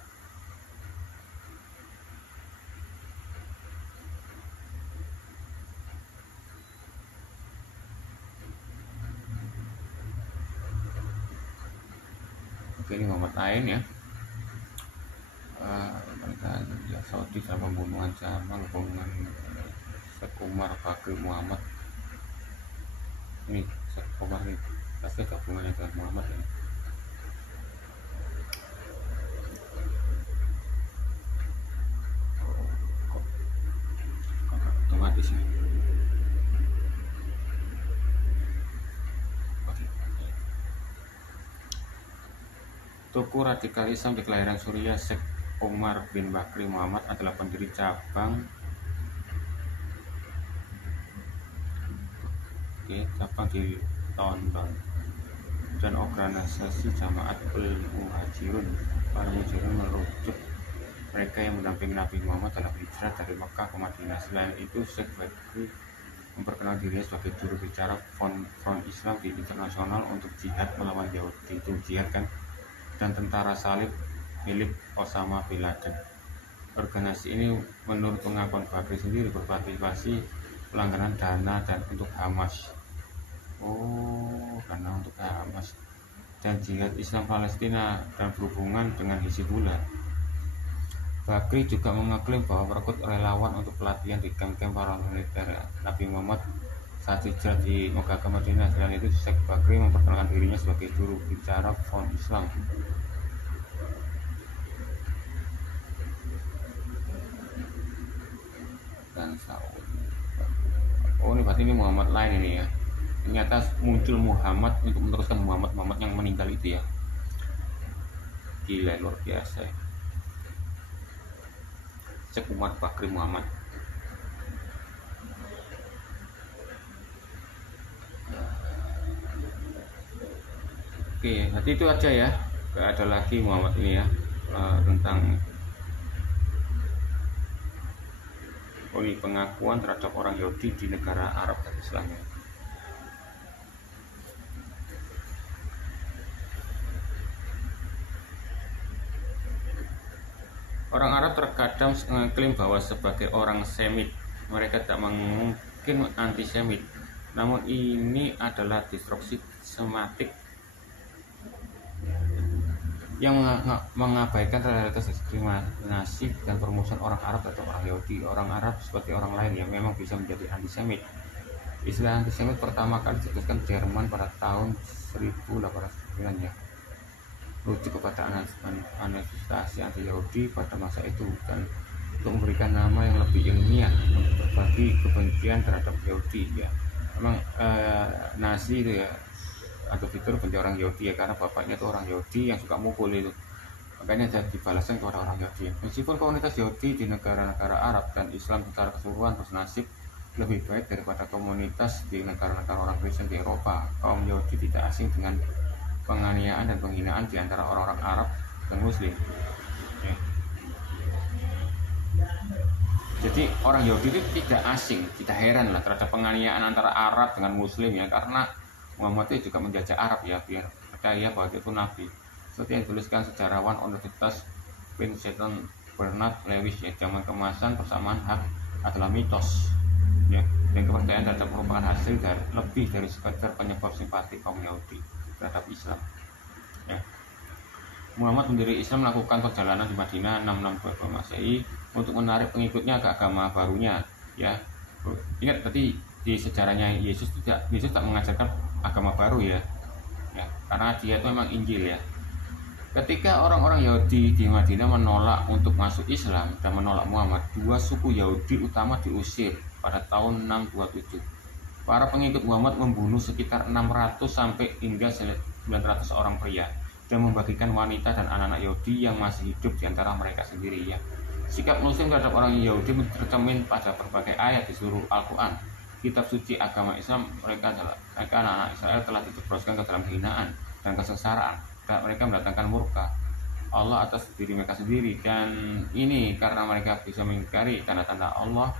Oke, ini Muhammad lain ya. Mereka ya Saudi dalam pembunuhan Jamal, pembunuhan Syekh Umar Bakri Muhammad. Ini Syekh Umar ini pasti ada hubungannya dengan Muhammad ya. Otomatis ya. Tokoh radikal Islam di kelahiran Suriah Syekh Umar bin Bakri Muhammad adalah pendiri cabang di London dan organisasi Jamaat Muhajirun. Para Muhajirun merujuk mereka yang mendampingi Nabi Muhammad dalam hijrah dari Mekah ke Madinah. Selain itu, Syekh Bakri memperkenalkan dirinya sebagai juru bicara Front Islam di internasional untuk jihad melawan Yahudi. Itu jihad kan, dan tentara salib milik Osama bin Laden. Organisasi ini menurut pengakuan Bakri sendiri berpartisipasi pelanggaran dana dan untuk Hamas. Dana untuk Hamas dan jihad Islam Palestina dan berhubungan dengan Hizbullah. Bakri juga mengaklaim bahwa merekrut relawan untuk pelatihan di kamp-kamp paramiliter Nabi Muhammad saat hijrah di Mekah ke Madinah. Selain itu, Syekh Bakri memperkenalkan dirinya sebagai juru bicara Front Islam. Dan Saudi. Ini berarti ini Muhammad lain ini ya. Ternyata muncul Muhammad untuk meneruskan Muhammad yang meninggal itu ya. Gila, luar biasa ya. Syekh Umar Bakri Muhammad. Oke, nanti itu aja ya. Gak ada lagi Muhammad ini ya, tentang ini pengakuan terhadap orang Yahudi di negara Arab dan Islam ya. Orang Arab terkadang mengklaim bahwa sebagai orang Semit, mereka tak mungkin antisemit. Namun ini adalah distorsi semiotik yang mengabaikan realitas diskriminasi dan permusuhan orang Arab atau orang Yahudi. Orang Arab seperti orang lain yang memang bisa menjadi antisemit. Istilah antisemit pertama kali dicetuskan Jerman pada tahun 1809 ya, rujuk kepada manifestasi anti-Yahudi pada masa itu dan untuk memberikan nama yang lebih ilmiah untuk berbagi kebencian terhadap Yahudi ya. Memang Nazi itu ya, atau Hitler benci orang Yahudi ya, karena bapaknya itu orang Yahudi yang suka mukul itu, makanya jadi balasan kepada orang Yahudi. Meskipun komunitas Yahudi di negara-negara Arab dan Islam secara keseluruhan bernasib lebih baik daripada komunitas di negara-negara orang Kristen di Eropa, kaum Yahudi tidak asing dengan penganiayaan dan penghinaan di antara orang-orang Arab dan Muslim. Ya. Jadi orang Yahudi itu tidak asing, tidak heran lah terhadap penganiayaan antara Arab dengan Muslim ya, karena Muhammad itu juga menjajah Arab ya, biar percaya bahwa itu nabi. Seperti yang dituliskan sejarawan Universitas Princeton Bernard Lewis ya, zaman kemasan persamaan hak adalah mitos ya, dan kepercayaan terhadap merupakan hasil dari lebih dari sekedar penyebab simpati kaum Yahudi terhadap Islam ya. Muhammad mendiri Islam melakukan perjalanan di Madinah 662 Masehi untuk menarik pengikutnya ke agama barunya ya. Ingat tadi di sejarahnya Yesus tak mengajarkan agama baru ya, karena dia itu memang Injil ya. Ketika orang-orang Yahudi di Madinah menolak untuk masuk Islam dan menolak Muhammad, dua suku Yahudi utama diusir pada tahun 627. Para pengikut Muhammad membunuh sekitar 600 sampai hingga 900 orang pria dan membagikan wanita dan anak-anak Yahudi yang masih hidup di antara mereka sendiri ya. Sikap Muslim terhadap orang Yahudi tercermin pada berbagai ayat di seluruh Al-Quran. Kitab suci agama Islam, mereka anak-anak Israel telah dijebloskan ke dalam kehinaan dan kesengsaraan, dan mereka mendatangkan murka Allah atas diri mereka sendiri, dan ini karena mereka bisa mengingkari tanda-tanda Allah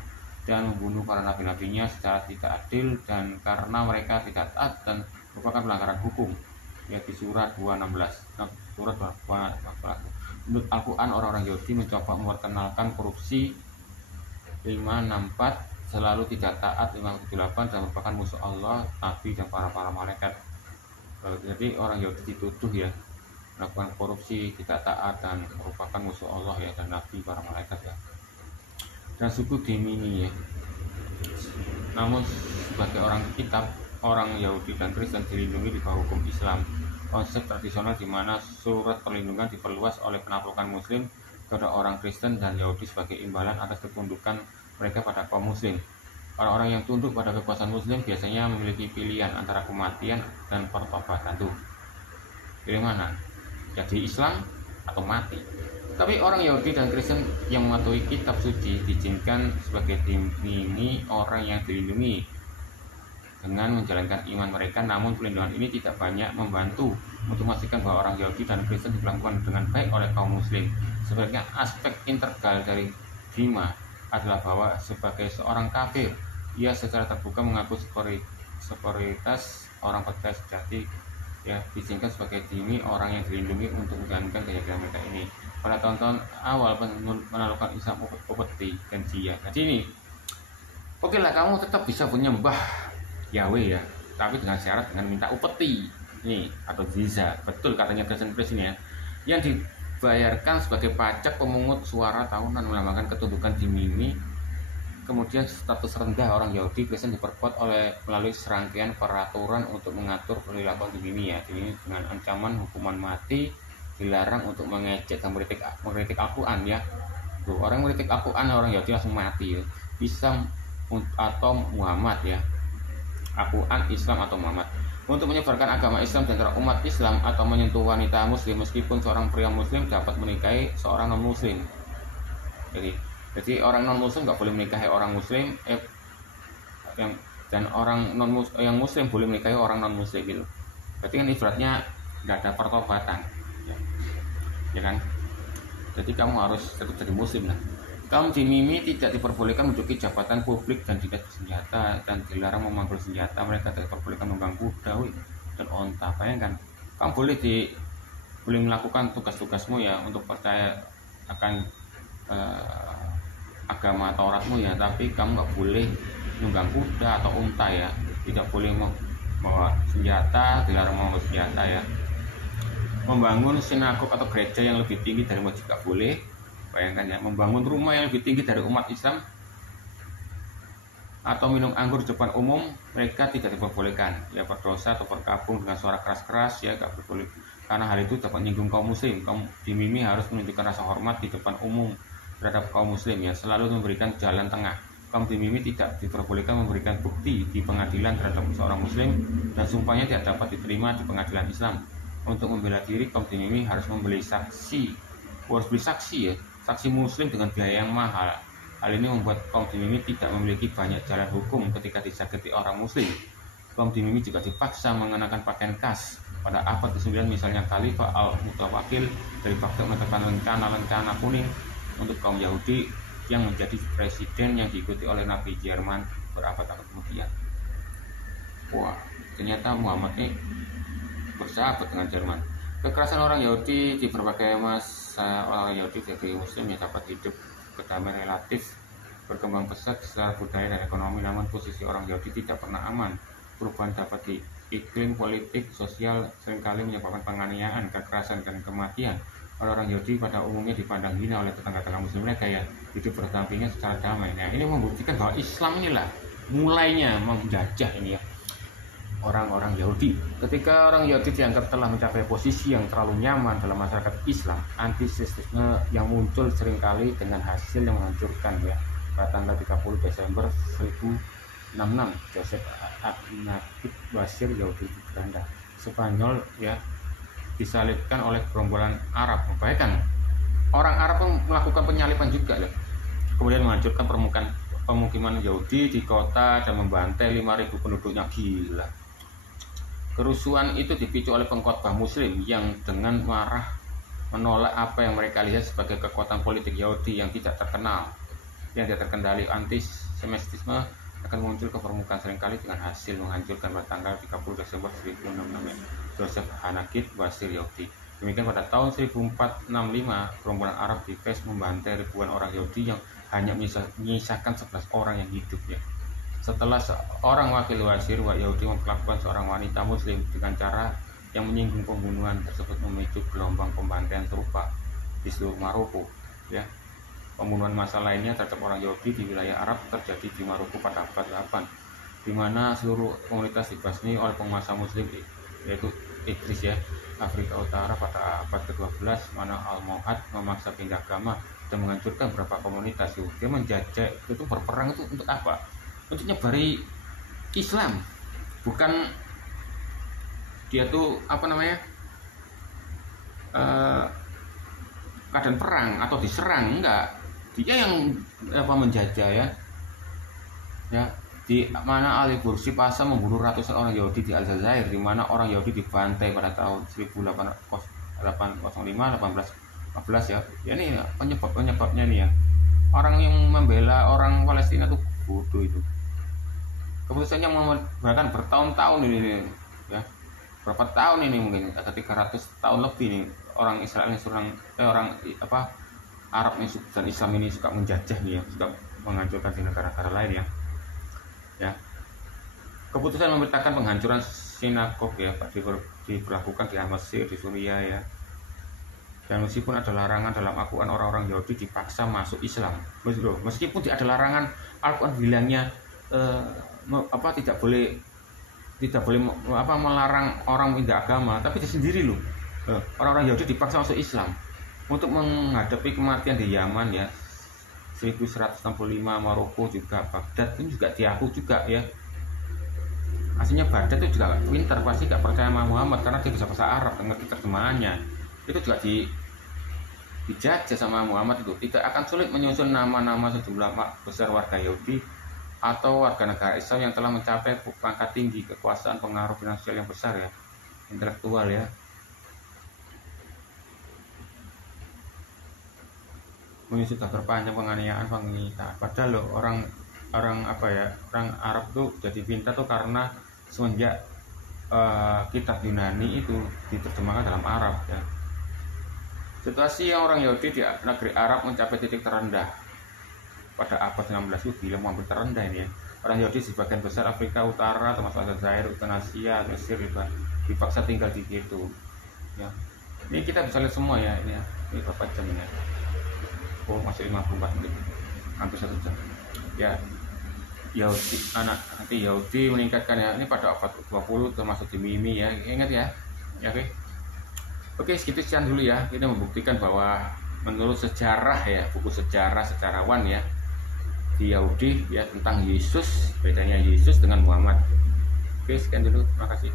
dan membunuh para nabi-nabinya secara tidak adil, dan karena mereka tidak taat dan merupakan pelanggaran hukum ya, di surat 216. Surat 216. Menurut Al-Quran, orang-orang Yahudi mencoba memperkenalkan korupsi 564, selalu tidak taat 578, dan merupakan musuh Allah, Nabi, dan para malaikat. Jadi orang Yahudi dituduh ya melakukan korupsi, tidak taat, dan merupakan musuh Allah ya, dan Nabi, para malaikat ya. Dan suku Dimini ya. Namun sebagai orang kitab, orang Yahudi dan Kristen dilindungi di bawah hukum Islam. Konsep tradisional di mana surat perlindungan diperluas oleh penaklukan Muslim kepada orang Kristen dan Yahudi sebagai imbalan atas ketundukan mereka pada kaum Muslim. Orang-orang yang tunduk pada kekuasaan Muslim biasanya memiliki pilihan antara kematian dan pertobatan. Tuh, pilih mana? Jadi Islam atau mati. Tapi orang Yahudi dan Kristen yang mematuhi kitab suci diizinkan sebagai ini orang yang dilindungi dengan menjalankan iman mereka, namun perlindungan ini tidak banyak membantu untuk memastikan bahwa orang Yahudi dan Kristen diperlakukan dengan baik oleh kaum Muslim. Sebaliknya, aspek integral dari dhimma adalah bahwa sebagai seorang kafir, ia secara terbuka mengaku superioritas orang percaya sejati ya, diizinkan sebagai dhimmi orang yang dilindungi untuk menjalankan gaya-gaya mereka ini. Pada tahun-tahun awal menaklukkan Islam upeti dan jizya. Jadi ini, oke lah, kamu tetap bisa menyembah Yahweh ya, tapi dengan syarat dengan minta upeti nih atau jizya. Betul katanya Kristen ini ya, yang dibayarkan sebagai pajak pemungut suara tahunan melambangkan ketundukan dimimi. Kemudian status rendah orang Yahudi Kristen diperkuat melalui serangkaian peraturan untuk mengatur perilaku dimimi ya. Jadi dengan ancaman hukuman mati, dilarang untuk mengejek dan mengkritik Al-Quran ya. Tuh, orang mengkritik Al-Quran orang Yahudi langsung mati ya. Bisa atau Muhammad ya, Al-Quran, Islam atau Muhammad. Untuk menyebarkan agama Islam di antara umat Islam atau menyentuh wanita Muslim, meskipun seorang pria Muslim dapat menikahi seorang non Muslim. Jadi orang non Muslim nggak boleh menikahi orang Muslim, dan orang yang Muslim boleh menikahi orang non Muslim gitu. Berarti kan ibaratnya nggak ada pertobatan, ya kan? Jadi kamu harus tetap jadi Muslim lah. Kaum Dimimi tidak diperbolehkan menduduki jabatan publik dan tidak bersenjata, dan dilarang memanggul senjata. Mereka tidak diperbolehkan membangun kuda dan onta. Bayangkan, kamu boleh melakukan tugas-tugasmu ya untuk percaya akan agama Tauratmu ya, tapi kamu nggak boleh nunggang kuda atau unta ya. Tidak boleh membawa senjata, dilarang membawa senjata ya. Membangun sinagog atau gereja yang lebih tinggi dari masjid nggak boleh. Bayangkan ya, membangun rumah yang lebih tinggi dari umat Islam atau minum anggur di depan umum, mereka tidak diperbolehkan ya. Berdosa atau berkabung dengan suara keras-keras ya, gak boleh, karena hal itu dapat menyinggung kaum Muslim. Kaum Dimimi harus menunjukkan rasa hormat di depan umum terhadap kaum Muslim ya, selalu memberikan jalan tengah. Kaum Dimimi tidak diperbolehkan memberikan bukti di pengadilan terhadap seorang Muslim, dan sumpahnya tidak dapat diterima di pengadilan Islam. Untuk membela diri, kaum Dimimi harus beli saksi ya, saksi Muslim dengan biaya yang mahal. Hal ini membuat kaum Dimimi tidak memiliki banyak jalan hukum ketika disakiti orang Muslim. Kaum Dimimi juga dipaksa mengenakan pakaian khas. Pada abad ke-9 misalnya Khalifah Al-Mutawakil dari Baghdad menetapkan lencana kuning untuk kaum Yahudi yang menjadi presiden yang diikuti oleh Nabi Jerman berabad-abad kemudian. Wah, ternyata Muhammad ini bersahabat dengan Jerman. Kekerasan orang Yahudi di berbagai masa orang Yahudi sebagai Muslim yang dapat hidup berdamai relatif berkembang pesat secara budaya dan ekonomi, namun posisi orang Yahudi tidak pernah aman. Perubahan dapat di iklim politik, sosial seringkali menyebabkan penganiayaan, kekerasan, dan kematian. Orang Yahudi pada umumnya dipandang hina oleh tetangga-tetangga Muslim mereka yang hidup berdampingan secara damai. Nah, ini membuktikan bahwa Islam inilah mulainya menjajah ini ya orang-orang Yahudi. Ketika orang Yahudi dianggap telah mencapai posisi yang terlalu nyaman dalam masyarakat Islam, antisemitisme yang muncul seringkali dengan hasil yang menghancurkan ya. Pada tanggal 30 Desember 1066, Joseph Agnakit Basir Yahudi di Belanda, Spanyol ya, disalibkan oleh gerombolan Arab. Bayangkan, orang Arab pun melakukan penyaliban juga ya. Kemudian menghancurkan pemukiman Yahudi di kota dan membantai 5.000 penduduknya. Gila. Kerusuhan itu dipicu oleh pengkhotbah Muslim yang dengan marah menolak apa yang mereka lihat sebagai kekuatan politik Yahudi yang tidak terkendali. Antisemitisme akan muncul ke permukaan seringkali dengan hasil menghancurkan pada tanggal 30 Desember 1066 Joseph Hanakit Basir Yahudi. Demikian pada tahun 1465 gerombolan Arab di Fes membantai ribuan orang Yahudi yang hanya menyisakan 11 orang yang hidup ya. Setelah seorang wakil wazir Yahudi memperlakukan seorang wanita Muslim dengan cara yang menyinggung, pembunuhan tersebut memicu gelombang pembantaian serupa di seluruh Maroko ya. Pembunuhan massal lainnya terhadap orang Yahudi di wilayah Arab terjadi di Maroko pada abad 8, di mana seluruh komunitas dibasmi oleh penguasa Muslim yaitu Idris ya, Afrika Utara pada abad ke-12, mana Almohad memaksa pindah agama dan menghancurkan beberapa komunitas. Dia menjajah itu, berperang itu untuk apa? Untuk nyebari Islam, bukan dia tuh apa namanya keadaan perang atau diserang, enggak. Dia yang menjajah ya di mana Ali Bursi Pasa membunuh ratusan orang Yahudi di Aljazair, di mana orang Yahudi dibantai pada tahun 1815 ya. Ini penyebabnya nih ya. Orang yang membela orang Palestina tuh bodoh itu. Keputusannya bahkan bertahun-tahun ini ya. Berapa tahun ini, mungkin ada 300 tahun lebih nih orang Israel orang Arab dan Islam ini suka menjajah nih ya, suka menghancurkan di negara-negara lain ya. Ya. Keputusan memerintahkan penghancuran sinagog ya diberlakukan di Mesir, di Suriah ya. Dan meskipun ada larangan dalam Al-Quran, orang-orang Yahudi dipaksa masuk Islam. Meskipun ada larangan, Al-Quran bilangnya tidak boleh melarang orang pindah agama, tapi dia sendiri loh. Orang-orang Yahudi dipaksa masuk Islam untuk menghadapi kematian di Yaman ya. 1165 Maroko juga, Baghdad ini juga diaku juga ya. Aslinya Baghdad itu juga pintar, pasti gak percaya sama Muhammad karena dia bisa bahasa Arab, ngerti terjemahannya. Itu juga dijajah sama Muhammad itu. Tidak akan sulit menyusun nama-nama sejumlah besar warga Yahudi atau warga negara Islam yang telah mencapai pangkat tinggi, kekuasaan, pengaruh finansial yang besar ya, intelektual ya. Ini sudah terpanjang penganiayaan, pengingitan. Padahal loh orang Arab tuh jadi pintar tuh karena semenjak kitab Yunani itu diterjemahkan dalam Arab ya. Situasi yang orang Yahudi di negeri Arab mencapai titik terendah pada abad 16 itu, gila, hampir terendah ini ya. Orang Yahudi di sebagian besar Afrika Utara termasuk Aljazair, Tunisia, Mesir dipaksa tinggal di situ ya. Ini kita bisa lihat semua ya ini ya. Ini berapa jam ini ya? Oh, masih 54 menit, hampir 1 jam ya. Yahudi meningkatkan ya, ini pada abad 20 termasuk di Mimi ya, ingat ya. Ya, oke, sekian dulu ya. Kita membuktikan bahwa menurut sejarah ya, buku sejarah sejarawan ya, di Yahudi ya, tentang Yesus, bedanya Yesus dengan Muhammad. Oke, sekian dulu, terima kasih.